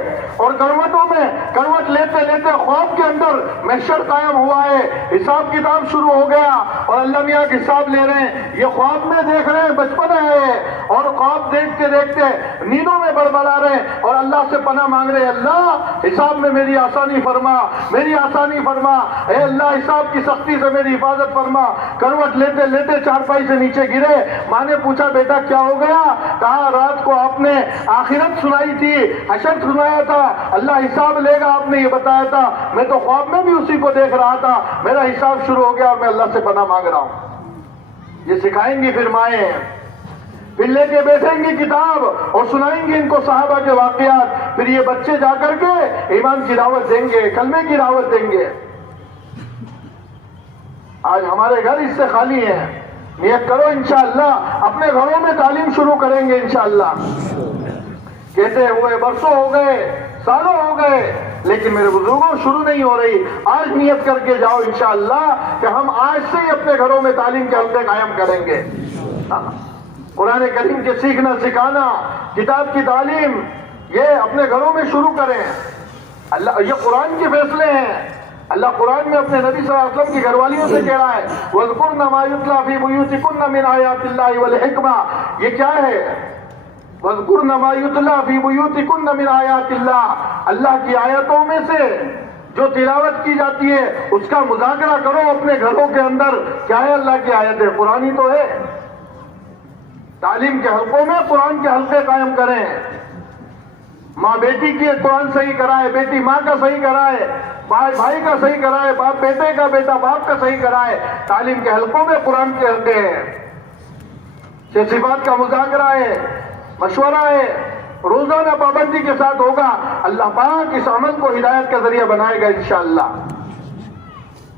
اور کروٹوں میں کروٹ لیتے لیتے خواب کے اندر محشر قائم ہوا ہے، حساب کتاب شروع ہو گیا اور اللہ میاں کے حساب لے رہے ہیں. یہ خواب میں دیکھ رہے ہیں، بچپن ہے، اور خواب دیکھتے دیکھتے نیندوں میں بڑبڑا رہے اور اللہ سے پناہ مانگ رہے، اللہ حساب میں میری آسانی فرما، میری آسانی فرما، اے اللہ حساب کی سختی سے میری حفاظت فرما. کروٹ لیتے لیتے چارپائی سے نیچے گرے. ماں نے پوچھا بیٹا کیا ہو گیا؟ کہا رات کو آپ نے آخرت سنائی تھی، حشر سنایا تھا، اللہ حساب لے گا آپ نے یہ بتایا تھا، میں تو خواب میں بھی اسی کو دیکھ رہا تھا، میرا حساب شروع ہو گیا اور میں اللہ سے پناہ مانگ رہا ہوں. یہ سکھائیں گی پھر مائیں، پھر لے کے بیٹھیں گی کتاب اور سنائیں گی ان کو صحابہ کے واقعات. پھر یہ بچے جا کر کے ایمان کی دعوت دیں گے، کلمے کی دعوت دیں گے. آج ہمارے گھر اس سے خالی ہیں. نیت کرو انشاءاللہ اپنے گھروں میں تعلیم شروع کریں گے انشاءاللہ. کہتے ہوئے برسوں ہو گئے، سالوں ہو گئے، لیکن میرے بزرگوں شروع نہیں ہو رہی. آج نیت کر کے جاؤ انشاءاللہ کہ ہم آج سے ہی اپنے گھروں میں تعلیم کے حلقے قائم کریں گے. قرآن کریم کے سیکھنا سکھانا، کتاب کی تعلیم، یہ اپنے گھروں میں شروع کریں. اللہ، یہ قرآن کے فیصلے ہیں. اللہ قرآن میں اپنے نبی صلی اللہ علیہ وسلم کی گھر والیوں سے کہہ رہا ہے وَاذْكُرْنَ مَا يُتْلَىٰ فِي بُيُوتِكُنَّ مِنْ آيَاتِ اللَّهِ وَالْحِكْمَةِ. یہ کیا ہے؟ وَاذْكُرْنَ مَا يُتْلَى فِي بُيُوتِكُنَّ مِنْ آيَاتِ اللَّهِ، اللہ کی آیتوں میں سے جو تلاوت کی جاتی ہے اس کا مذاکرہ کرو اپنے گھروں کے اندر. کیا ہے اللہ کی آیت ہے؟ قرآن ہی تو ہے. تعلیم کے حلقوں میں قرآن کے حلقے قائم کریں. ماں بیٹی کی قرآن صحیح کرائے، بیٹی ماں کا صحیح کرائے، بھائی بھائی کا صحیح کرائے، باپ بیٹے کا، بیٹا باپ کا صحیح کرائے. تعلیم کے حلقوں میں قرآن کے حلقے ہیں. صفات کا مذاکرہ ہے، مشورہ ہے، روزانہ پابندی کے ساتھ ہوگا. اللہ پاک اس عمل کو ہدایت کا ذریعہ بنائے گا انشاءاللہ.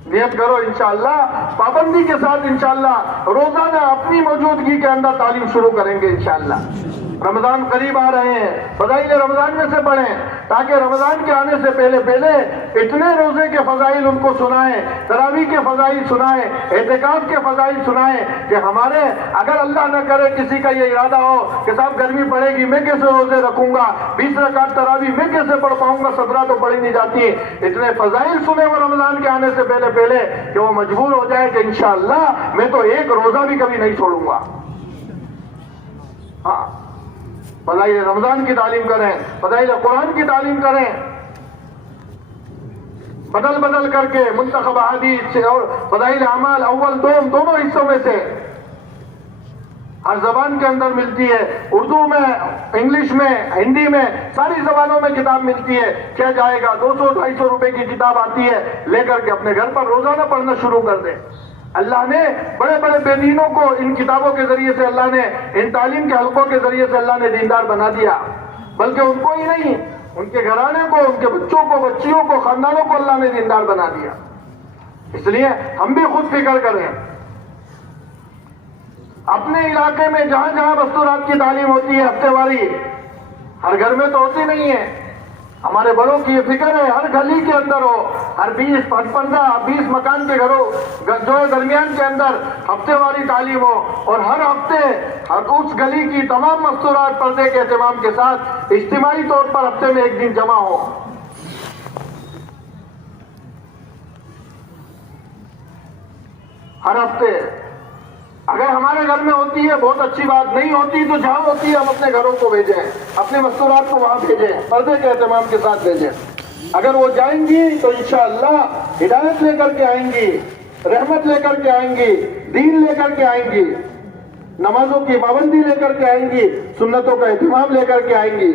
نیت کرو انشاءاللہ، پابندی کے ساتھ انشاءاللہ روزانہ اپنی موجودگی کے اندر تعلیم شروع کریں گے انشاءاللہ. رمضان قریب آ رہے ہیں، فضائل رمضان میں سے پڑھیں تاکہ رمضان کے آنے سے پہلے اتنے روزے کے فضائل ان کو سنائیں، تراویح کے فضائل سنائیں، اعتکاف کے فضائل سنائیں کہ ہمارے اگر اللہ نہ کرے کسی کا یہ ارادہ ہو کہ صاحب گرمی پڑے گی میں کیسے روزے رکھوں گا، 20 رکعت تراویح میں کیسے پڑھ پاؤں گا، 17 تو پڑھی نہیں جاتی. اتنے فضائل سنے وہ رمضان کے آنے سے پہلے کہ وہ مجبور ہو جائے کہ انشاءاللہ میں تو ایک روزہ بھی کبھی نہیں چھوڑوں گا. ہاں، فضائل رمضان کی تعلیم کریں، فضائل قرآن کی تعلیم کریں، بدل کر کے منتخب احادیث سے اور فضائل اعمال اول دوم دونوں حصوں میں سے ہر زبان کے اندر ملتی ہے. اردو میں، انگلش میں، ہندی میں، ساری زبانوں میں کتاب ملتی ہے. کیا جائے گا 200-250 روپے کی کتاب آتی ہے، لے کر کے اپنے گھر پر روزانہ پڑھنا شروع کر دیں. اللہ نے بڑے بڑے بے دینوں کو ان کتابوں کے ذریعے سے، اللہ نے ان تعلیم کے حلقوں کے ذریعے سے اللہ نے دیندار بنا دیا. بلکہ ان کو ہی نہیں، ان کے گھرانے کو، ان کے بچوں کو، بچیوں کو، خاندانوں کو اللہ نے دیندار بنا دیا. اس لیے ہم بھی خود فکر کریں. اپنے علاقے میں جہاں جہاں مستورات کی تعلیم ہوتی ہے ہفتے واری، ہر گھر میں تو ہوتی نہیں ہے. ہمارے بڑوں کی یہ فکر ہے ہر گلی کے اندر ہو، ہر 15-20 مکان کے گھروں جو درمیان کے اندر ہفتے واری تعلیم ہو، اور ہر ہفتے اس گلی کی تمام مستورات پردے کے اہتمام کے ساتھ اجتماعی طور پر ہفتے میں ایک دن جمع ہو. ہر ہفتے اگر ہمارے گھر میں ہوتی ہے بہت اچھی بات، نہیں ہوتی تو جہاں ہوتی ہے ہم اپنے گھروں کو بھیجیں، اپنے مستورات کو وہاں بھیجیں، پردے کے اہتمام کے ساتھ بھیجیں. اگر وہ جائیں گی تو انشاءاللہ ہدایت لے کر کے آئیں گی، رحمت لے کر کے آئیں گی، دین لے کر کے آئیں گی، نمازوں کی پابندی لے کر کے آئیں گی، سنتوں کا اہتمام لے کر کے آئیں گی.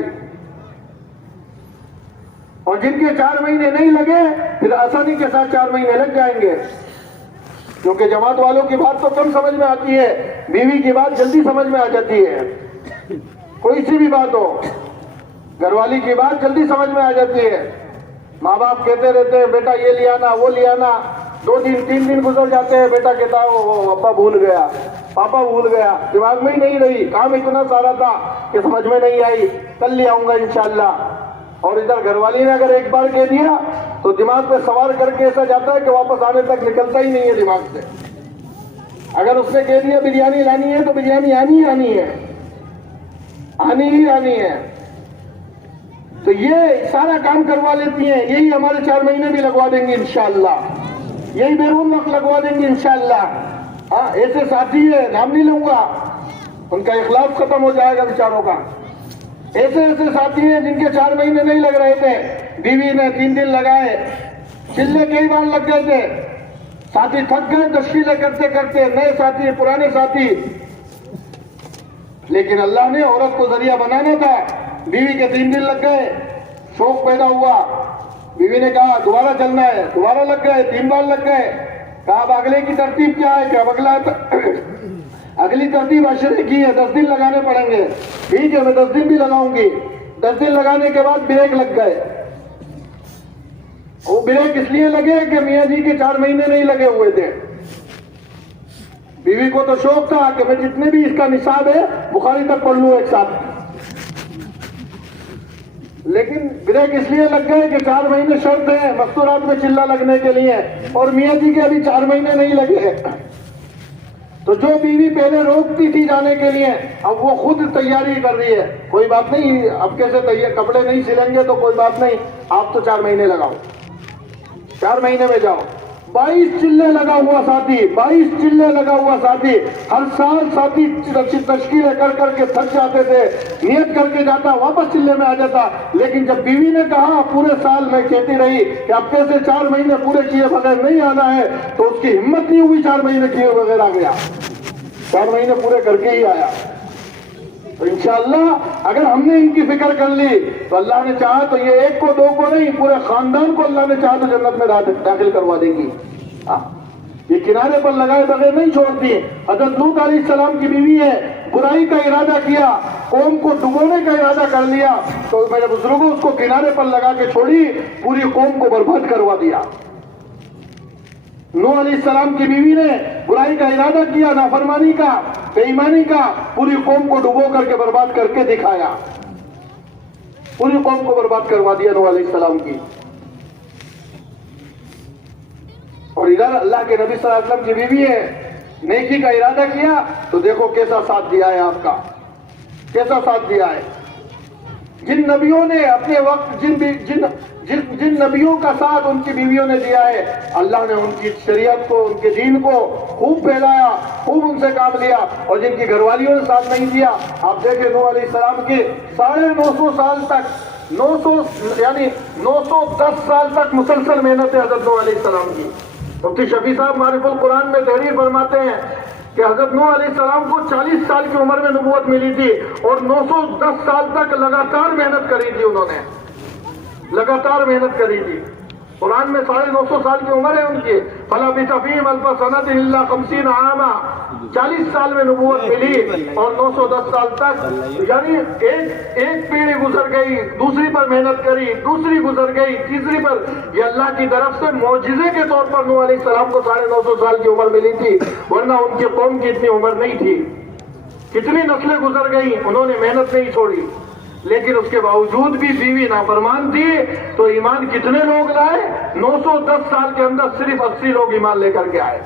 اور جن کے 4 مہینے نہیں لگے پھر آسانی کے ساتھ 4 مہینے لگ جائیں گے. کیونکہ جماعت والوں کی بات تو کم سمجھ میں آتی ہے، بیوی کی بات جلدی سمجھ میں آ جاتی ہے. کوئی سی بھی بات ہو، گھر والی کی بات جلدی سمجھ میں آ جاتی ہے. ماں باپ کہتے رہتے ہیں بیٹا یہ لے آنا وہ لے آنا، 2 دن 3 دن گزر جاتے ہیں، بیٹا کہتا ہے وہ ابا بھول گیا، پاپا بھول گیا، دماغ میں ہی نہیں رہی، کام اتنا سارا تھا کہ سمجھ میں نہیں آئی، کل لے آؤں گا انشاءاللہ. اور ادھر گھر والی نے اگر ایک بار کہہ دیا تو دماغ پہ سوار کر کے ایسا جاتا ہے کہ واپس آنے تک نکلتا ہی نہیں ہے دماغ سے. اگر اس نے کہہ دیا بریانی لانی ہے تو بریانی آنی ہی آنی ہے. تو یہ سارا کام کروا لیتی ہیں، یہی ہمارے 4 مہینے بھی لگوا دیں گے انشاءاللہ، یہی بیرون وقت لگوا دیں گے انشاءاللہ. ہاں، ایسے ساتھی ہے، نام نہیں لوں گا، ان کا اخلاص ختم ہو جائے گا بیچاروں کا. ایسے ساتھی ہیں جن کے 4 مہینے نہیں لگ رہے تھے، بیوی نے 3 دن لگائے، چلے کئی بار لگ گئے تھے، ساتھی تھک گئے تشکیلیں کرتے کرتے، نئے ساتھی پرانے ساتھی. لیکن اللہ نے عورت کو ذریعہ بنانا تھا. بیوی کے 3 دن لگ گئے، شوق پیدا ہوا، بیوی نے کہا دوبارہ چلنا ہے، دوبارہ لگ گئے، 3 بار لگ گئے. کہا اب اگلے کی ترتیب کیا ہے کہ اب اگلی ترتیب عشرے کی ہے، 10 دن لگانے پڑیں گے. ٹھیک ہے، میں 10 دن بھی لگاؤں گی. 10 دن لگانے کے بعد بریک لگ گئے. وہ بریک اس لیے لگے کہ میاں جی کے 4 مہینے نہیں لگے ہوئے تھے. بیوی کو تو شوق تھا کہ میں جتنے بھی اس کا نصاب ہے بخاری تک پڑھ لوں ایک ساتھ. لیکن بریک اس لیے لگ گئے کہ 4 مہینے شرط ہے مستورات میں چلہ لگنے کے لیے، اور میاں جی کے ابھی 4 مہینے نہیں لگے. تو جو بیوی پہلے روکتی تھی جانے کے لیے اب وہ خود تیاری کر رہی ہے. کوئی بات نہیں، اب کیسے کپڑے نہیں سلیں گے تو کوئی بات نہیں، آپ تو 4 مہینے لگاؤ، 4 مہینے میں جاؤ. 22 چلے لگا ہوا ساتھی، 22 چلے لگا ہوا ساتھی، ہر سال ساتھی تشکیلیں کر کر کے تھک جاتے تھے، نیت کر کے جاتا واپس چلے میں آ جاتا، لیکن جب بیوی نے کہا پورے سال میں کہتی رہی کہ اب کیسے 4 مہینے پورے کیے بغیر نہیں آنا ہے، تو اس کی ہمت نہیں ہوئی، 4 مہینے کیے بغیر آ گیا، 4 مہینے پورے کر کے ہی آیا۔ تو انشاءاللہ اگر ہم نے ان کی فکر کر لی تو اللہ نے چاہا تو یہ ایک کو 2 کو نہیں، پورے خاندان کو اللہ نے چاہا تو جنت میں داخل کروا دے گی۔ یہ کنارے پر لگائے بغیر نہیں چھوڑتی۔ حضرت لوط علیہ السلام کی بیوی ہے، برائی کا ارادہ کیا، قوم کو ڈبونے کا ارادہ کر لیا، تو میرے بزرگوں اس کو کنارے پر لگا کے چھوڑی، پوری قوم کو برباد کروا دیا۔ نوح علیہ السلام کی بیوی نے برائی کا ارادہ کیا، نافرمانی کا، بے ایمانی کا، پوری قوم کو ڈبو کر کے برباد کر کے دکھایا، پوری قوم کو برباد کروا دیا نوح علیہ السلام کی۔ اور ادھر اللہ کے نبی صلی اللہ علیہ وسلم کی بیوی ہے، نیکی کا ارادہ کیا تو دیکھو کیسا ساتھ دیا ہے آپ کا، کیسا ساتھ دیا ہے۔ جن نبیوں نے اپنے وقت جن نبیوں کا ساتھ ان کی بیویوں نے دیا ہے، اللہ نے ان کی شریعت کو، ان کے دین کو خوب پھیلایا، خوب ان سے کام لیا، اور جن کی گھر والیوں نے ساتھ نہیں دیا، آپ دیکھیں نوح علیہ السلام کے 950 سال تک، 910 سال تک مسلسل محنت ہے حضرت نوح علیہ السلام کی۔ مفتی شفیع صاحب معرف القرآن میں تحریر فرماتے ہیں کہ حضرت نوح علیہ السلام کو 40 سال کی عمر میں نبوت ملی تھی، اور 910 سال تک لگاتار محنت کری تھی، انہوں نے لگاتار محنت کری تھی۔ قرآن میں 950 سال کی عمر ہے ان کی، فَلَبِثَ فِيهِمْ أَلْفَ سَنَةٍ إِلَّا 50 عَامًا، 40 سال میں نبوت ملی، اور 910 سال تک، یعنی ایک پیڑھی گزر گئی، دوسری پر محنت کری، دوسری گزر گئی، تیسری پر، یہ اللہ کی طرف سے معجزے کے طور پر نوح علیہ السلام کو 950 سال کی عمر ملی تھی، ورنہ ان کی قوم کی اتنی عمر نہیں تھی۔ کتنی نسلیں گزر گئی، انہوں نے محنت نہیں چھوڑی، لیکن اس کے باوجود بھی بیوی نافرمان تھی، تو ایمان کتنے لوگ لائے؟ 910 سال کے اندر صرف 80 لوگ ایمان لے کر کے آئے،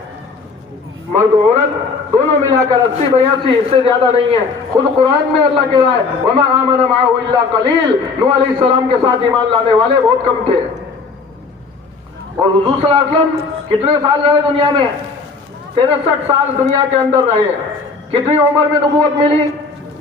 مرد و عورت دونوں ملا کر 80-82، اس سے زیادہ نہیں ہے۔ خود قرآن میں اللہ کہہ رہا ہے وَمَا آمَنَ مَعَهُ إِلَّا قَلِيلٌ، نوح علیہ السلام کے ساتھ ایمان لانے والے بہت کم تھے۔ اور حضور صلی اللہ علیہ وسلم کتنے سال رہے دنیا میں؟ 63 سال دنیا کے اندر رہے۔ کتنی عمر میں نبوت ملی؟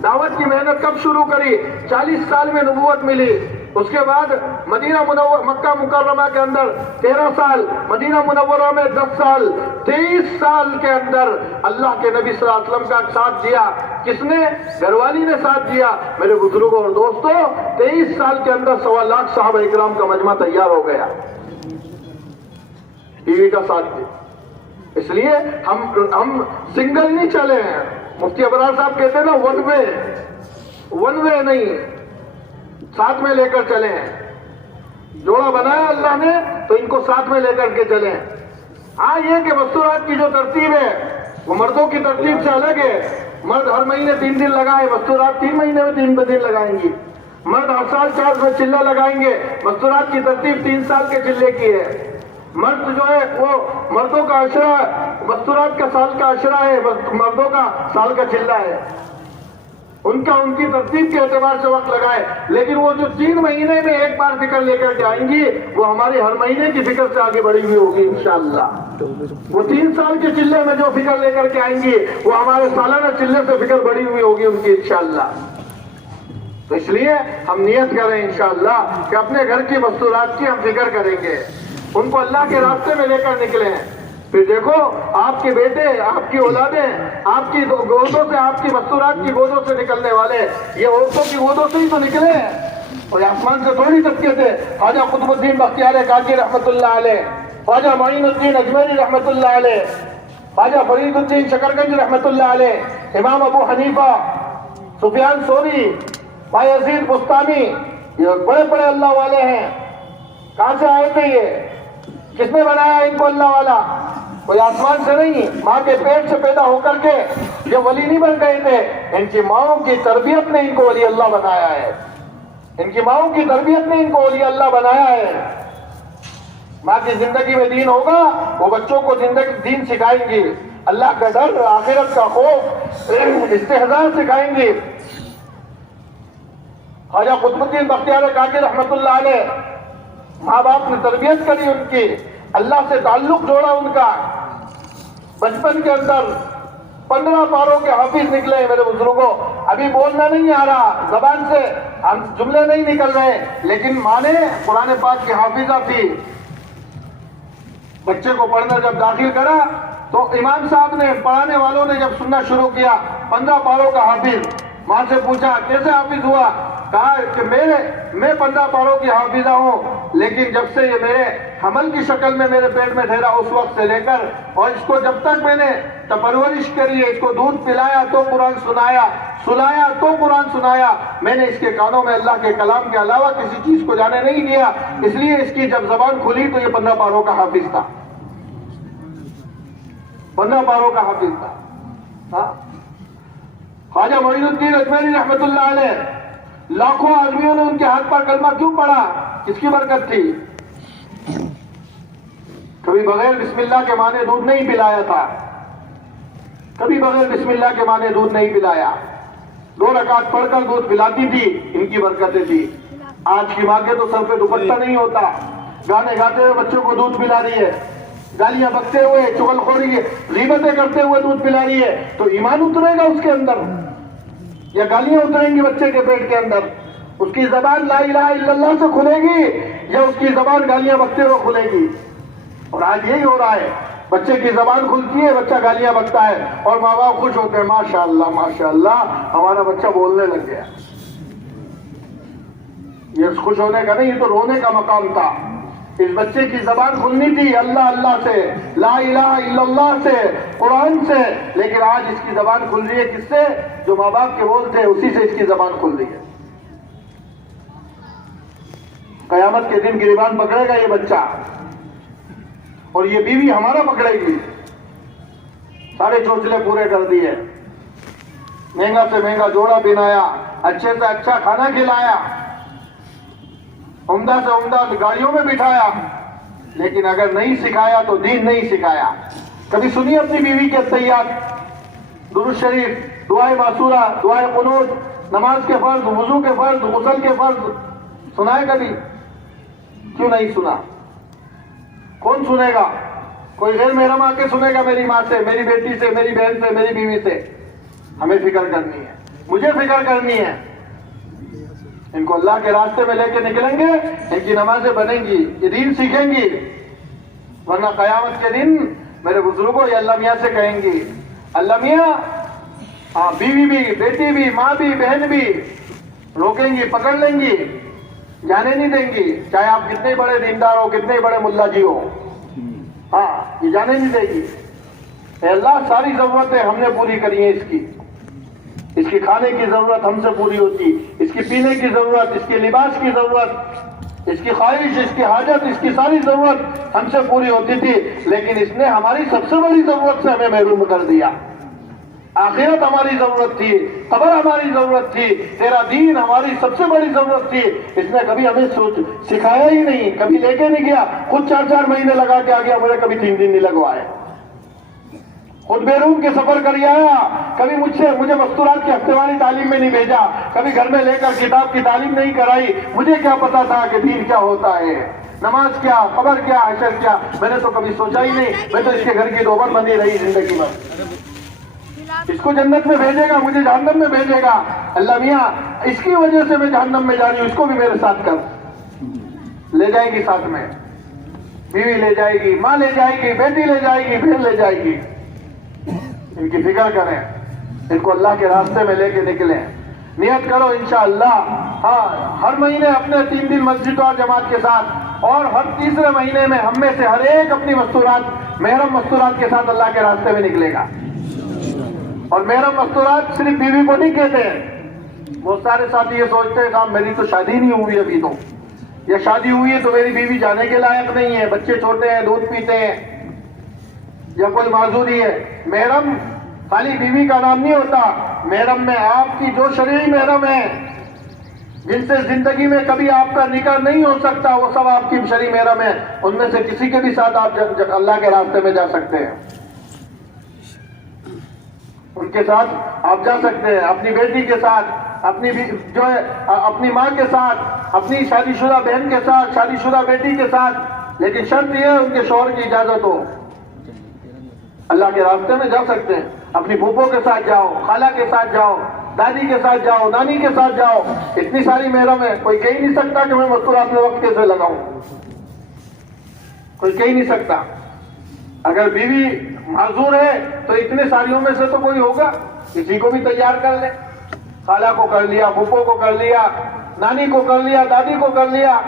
دعوت کی محنت کب شروع کری؟ 40 سال میں نبوت ملی۔ اس کے بعد مدینہ منورہ، مکہ مکرمہ کے اندر 13 سال، مدینہ منورہ میں 10 سال، 23 سال کے اندر اللہ کے نبی صلی اللہ علیہ وسلم کا ساتھ دیا۔ کس نے؟ گھر والی نے ساتھ دیا۔ میرے بزرگوں اور دوستوں، 23 سال کے اندر 1.25 لاکھ صحابہ اکرام کا مجمع تیار ہو گیا، بیوی کا ساتھ دیا۔ اس لیے ہم سنگل نہیں چلے ہیں۔ مفتی ابرار صاحب کہتے ہیں نا، ون وے نہیں، ساتھ میں لے کر چلے ہیں۔ جوڑا بنایا اللہ نے تو ان کو ساتھ میں لے کر کے چلیں۔ ہاں یہ کہ مستورات کی جو ترتیب ہے وہ مردوں کی ترتیب سے الگ ہے۔ مرد ہر مہینے 3 دن لگائے، مستورات 3 مہینے میں 3 دن لگائیں گی۔ مرد ہر سال 4 میں چلہ لگائیں گے، مستورات کی ترتیب 3 سال کے چلے کی ہے۔ مرد جو ہے وہ مردوں کا عشرہ، مستورات کا سال کا عشرہ ہے، مردوں کا سال کا چلہ ہے۔ ان کی ترتیب کے اعتبار سے وقت لگائے، لیکن وہ جو 3 مہینے میں ایک بار فکر لے کر کے آئیں گی، وہ ہماری ہر مہینے کی فکر سے آگے بڑھی ہوئی ہوگی انشاءاللہ۔ وہ 3 سال کے چلے میں جو فکر لے کر کے آئیں گی، وہ ہمارے سالانہ چلے سے فکر بڑھی ہوئی ہوگی ان کی انشاءاللہ۔ تو اس لیے ہم نیت کریں انشاءاللہ کہ اپنے گھر کی مستورات کی ہم فکر کریں گے، ان کو اللہ کے راستے میں لے کر نکلیں۔ پھر دیکھو آپ کے بیٹے، آپ کی اولادیں، آپ کی گودوں سے، آپ کی مستورات کی گودوں سے نکلنے والے، یہ عورتوں کی گودوں سے ہی تو نکلے ہیں، اور آسمان سے تھوڑی سکتے تھے۔ خواجہ قطب الدین بختیار کاکی رحمۃ اللہ علیہ، خواجہ معین الدین اجمیری رحمۃ اللہ علیہ، خواجہ فرید الدین شکرگنج رحمۃ اللہ علیہ، امام ابو حنیفہ، سفیان ثوری، بایزید بستانی، یہ بڑے بڑے اللہ والے ہیں۔ کہاں سے آئے تھے یہ؟ کس نے بنایا ان کو اللہ والا؟ کوئی آسمان سے نہیں، ماں کے پیٹ سے پیدا ہو کر کے یہ ولی نہیں بن گئے تھے، ان کی ماؤں کی تربیت نے ان کو ولی اللہ بنایا ہے، ان کی ماؤں کی تربیت نے ان کو ولی اللہ بنایا ہے۔ ماں کی زندگی میں دین ہوگا، وہ بچوں کو دین سکھائیں گی، اللہ کا ڈر، آخرت کا خوف، استحضار سکھائیں گی۔ خواجہ قطب الدین بختیار کاکی رحمۃ اللہ علیہ، ماں باپ نے تربیت کری ان کی، اللہ سے تعلق جوڑا ان کا. بچپن کے اندر 15 پاروں کے حافظ نکلے ہیں میرے بزرگوں. ابھی بولنا نہیں آ رہا, زبان سے ہم جملے نہیں نکل رہے, لیکن ماں نے قرآن پاک کی حافظہ تھی. بچے کو پڑھنا جب داخل کرا تو امام صاحب نے, پڑھانے والوں نے جب سننا شروع کیا 15 پاروں کا حافظ, ماں سے پوچھا کیسے حافظ ہوا؟ کہا کہ میں 15 پاروں کی حافظہ ہوں, لیکن جب سے یہ میرے حمل کی شکل میں میرے پیٹ میں ٹھہرا اس وقت سے لے کر, اور اس کو جب تک میں نے پرورش کری ہے, اس کو دودھ پلایا تو قرآن سنایا, سلایا تو قرآن سنایا, میں نے اس کے کانوں میں اللہ کے کلام کے علاوہ کسی چیز کو جانے نہیں دیا. اس لیے اس کی جب زبان کھلی تو یہ 15 پاروں کا حافظ تھا, 15 پاروں کا حافظ تھا. خواجہ معین الدین اجمیری رحمت اللہ علیہ, لاکھوں آدمیوں نے ان کے ہاتھ پر کلمہ کیوں پڑھا؟ کس کی برکت تھی؟ کبھی بغیر بسم اللہ کے ماں نے دودھ نہیں پلایا تھا, کبھی بغیر بسم اللہ کے ماں نے دودھ نہیں پلایا. 2 رکعت پڑھ کر دودھ پلاتی تھی, ان کی برکتیں تھی. آج کی ماں کے تو سر پہ دوپٹہ نہیں ہوتا, گانے گاتے ہوئے بچوں کو دودھ پلا رہی ہے, گالیاں بکتے ہوئے, چغل خوری غیبتیں کرتے ہوئے دودھ پلا رہی ہے. تو ایمان اترے گا اس کے اندر یا گالیاں اتریں گی بچے کے پیٹ کے اندر؟ اس کی زبان لا الہ الا اللہ سے کھلے گی یا اس کی زبان گالیاں بکتے ہوئے کھلے گی؟ اور آج یہی ہو رہا ہے, بچے کی زبان کھلتی ہے, بچہ گالیاں بکتا ہے, اور ماں باپ خوش ہوتے ہیں, ماشاءاللہ ماشاءاللہ ہمارا بچہ بولنے لگ گیا. یہ خوش ہونے کا نہیں, یہ تو رونے کا مقام تھا. اس بچے کی زبان کھلنی تھی اللہ اللہ سے, لا الہ الا اللہ سے, قرآن سے, لیکن آج اس کی زبان کھل رہی ہے کس سے؟ جو ماں باپ کے بول تھے اسی سے اس کی زبان کھل رہی ہے. قیامت کے دن گریبان پکڑے گا یہ بچہ, اور یہ بیوی ہمارا پکڑے گی. سارے چوچلے پورے کر دیے, مہنگا سے مہنگا جوڑا پہنایا, اچھے سے اچھا کھانا کھلایا, عمدہ سے عمدہ گاڑیوں میں بٹھایا, لیکن اگر نہیں سکھایا تو دین نہیں سکھایا. کبھی سنی اپنی بیوی کے تحیات, درود شریف, دعائے معصورہ, دعائے قنوت, نماز کے فرض, وضو کے فرض, غسل کے فرض سنائے کبھی؟ کیوں نہیں سنا؟ کون سنے گا؟ کوئی غیر محرم آ کے سنے گا میری ماں سے, میری بیٹی سے, میری بہن سے, میری بیوی سے؟ ہمیں فکر کرنی ہے, مجھے فکر کرنی ہے. ان کو اللہ کے راستے میں لے کے نکلیں گے, ان کی نمازیں بنیں گی, یہ دین سیکھیں گی, ورنہ قیامت کے دن میرے بزرگوں یہ اللہ میاں سے کہیں گی, اللہ میاں, بیوی بھی, بیٹی بھی, ماں بھی, بہن بھی روکیں گی, پکڑ لیں گی, جانے نہیں دیں گی, چاہے آپ کتنے بڑے دیندار ہو, کتنے بڑے ملا جی ہو, یہ جانے نہیں دے گی. اے اللہ, ساری ضرورتیں ہم نے پوری کری ہیں, اس کی کھانے کی ضرورت ہم سے پوری ہوتی, اس کی پینے کی ضرورت, اس کے لباس کی ضرورت, اس کی خواہش, اس کی حاجت, اس کی ساری ضرورت ہم سے پوری ہوتی تھی, لیکن اس نے ہماری سب سے بڑی ضرورت سے ہمیں محروم کر دیا. آخرت ہماری ضرورت تھی, قبر ہماری ضرورت تھی, تیرا دین ہماری سب سے بڑی ضرورت تھی. اس نے کبھی ہمیں سکھایا ہی نہیں, کبھی لے کے نہیں گیا, خود 4 مہینے لگا کے آ گیا, مجھے کبھی 3 دن نہیں لگوائے, خود بیرون کے سفر کر آیا, کبھی مجھے مستورات کی ہفتے واری تعلیم میں نہیں بھیجا, کبھی گھر میں لے کر کتاب کی تعلیم نہیں کرائی. مجھے کیا پتا تھا کہ دین کیا ہوتا ہے, نماز کیا, قبر کیا, حشر کیا؟ میں نے تو کبھی سوچا ہی نہیں. میں تو اس کے گھر کی دوبر بندی رہی زندگی میں. اس کو جنت میں بھیجے گا, مجھے جہنم میں بھیجے گا. اللہ میاں, اس کی وجہ سے میں جہنم میں جا رہی ہوں, اس کو بھی میرے ساتھ کر. لے جائے گی ساتھ میں, بیوی لے جائے گی, ماں لے جائے گی, بیٹی لے جائے گی, بہن لے جائے گی. ان کی فکر کریں, ان کو اللہ کے راستے میں لے کے نکلیں. نیت کرو انشاءاللہ. ہر مہینے اپنے 3 دن مسجد اور جماعت کے ساتھ, اور ہر تیسرے مہینے میں ہم میں سے ہر ایک اپنی مستورات, محرم مستورات کے ساتھ اللہ کے راستے میں نکلے گا. اور محرم مستورات صرف بیوی کو نہیں کہتے ہیں. بہت سارے ساتھی یہ سوچتے ہیں کہ میری تو شادی نہیں ہوئی ابھی, تو یا شادی ہوئی ہے تو میری بیوی جانے کے لائق نہیں ہے, بچے چھوٹے ہیں, دودھ پیتے ہیں, یا کوئی معذوری ہے. محرم خالی بیوی کا نام نہیں ہوتا. محرم میں آپ کی جو شرعی محرم ہے, جن سے زندگی میں کبھی آپ کا نکاح نہیں ہو سکتا, وہ سب آپ کی شرعی محرم ہے. ان میں سے کسی کے بھی ساتھ آپ اللہ کے راستے میں جا سکتے ہیں, ان کے ساتھ آپ جا سکتے ہیں. اپنی بیٹی کے ساتھ, اپنی ماں کے ساتھ, اپنی شادی شدہ بہن کے ساتھ, شادی شدہ بیٹی کے ساتھ, لیکن شرط یہ ہے ان کے شوہر کی اجازت ہو. اللہ کے راستے میں جا سکتے ہیں, اپنی پھوپھو کے ساتھ جاؤ, خالہ کے ساتھ جاؤ, دادی کے ساتھ جاؤ, نانی کے ساتھ جاؤ. اتنی ساری محرم ہے, کوئی کہہ نہیں سکتا کہ میں مستورات میں وقت کیسے لگاؤں, کوئی کہہ نہیں سکتا. اگر بیوی معذور ہے تو اتنے ساریوں میں سے تو کوئی ہوگا, کسی کو بھی تیار کر لے. خالہ کو کر لیا, پھوپھو کو کر لیا, نانی کو کر لیا, دادی کو کر لیا.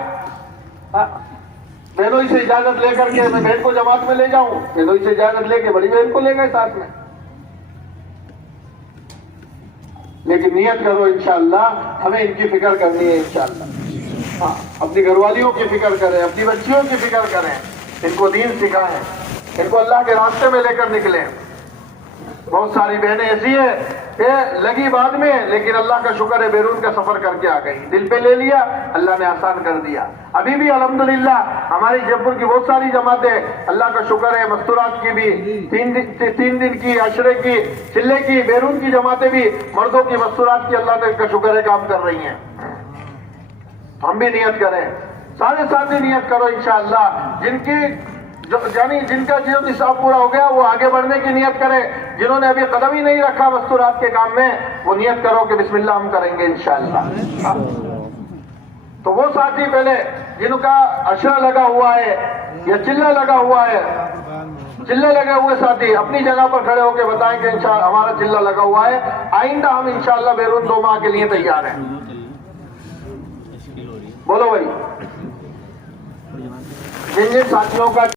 بہنوں سے اجازت لے کر کے میں بہن کو جماعت میں لے جاؤں, بہنوں سے اجازت لے کے بڑی بہن کو لے گئے ساتھ میں. لیکن نیت کرو انشاءاللہ ہمیں ان کی فکر کرنی ہے انشاءاللہ. ہاں, اپنی گھر والیوں کی فکر کریں, اپنی بچیوں کی فکر کریں, ان کو دین سکھائیں, ان کو اللہ کے راستے میں لے کر نکلیں. بہت ساری بہنیں ایسی ہیں کہ لگی بعد میں, لیکن اللہ کا شکر ہے بیرون کا سفر کر کے آ گئی, دل پہ لے لیا, اللہ نے آسان کر دیا. ابھی بھی الحمدللہ ہماری جے پور کی بہت ساری جماعتیں, اللہ کا شکر ہے, مستورات کی بھی 3 دن کی, عشرے کی, چلے کی, بیرون کی جماعتیں بھی مردوں کی مستورات کی اللہ کا شکر ہے کام کر رہی ہیں. ہم بھی نیت کریں, سارے ساتھی نیت کرو انشاءاللہ. جن کا جو نصاب پورا ہو گیا وہ آگے بڑھنے کی نیت کرے. جنہوں نے ابھی قدم ہی نہیں رکھا مستورات کے کام میں, وہ نیت کرو کہ بسم اللہ ہم کریں گے انشاءاللہ. تو وہ ساتھی پہلے جن کا عشرہ لگا ہوا ہے یا چلہ لگا ہوا ہے, چلے لگے ہوئے ساتھی اپنی جگہ پر کھڑے ہو کے بتائیں کہ انشاءاللہ ہمارا چلہ لگا ہوا ہے, آئندہ ہم انشاءاللہ بیرون 2 ماہ کے لیے تیار ہیں. بولو بھائی, جن ساتھیوں کا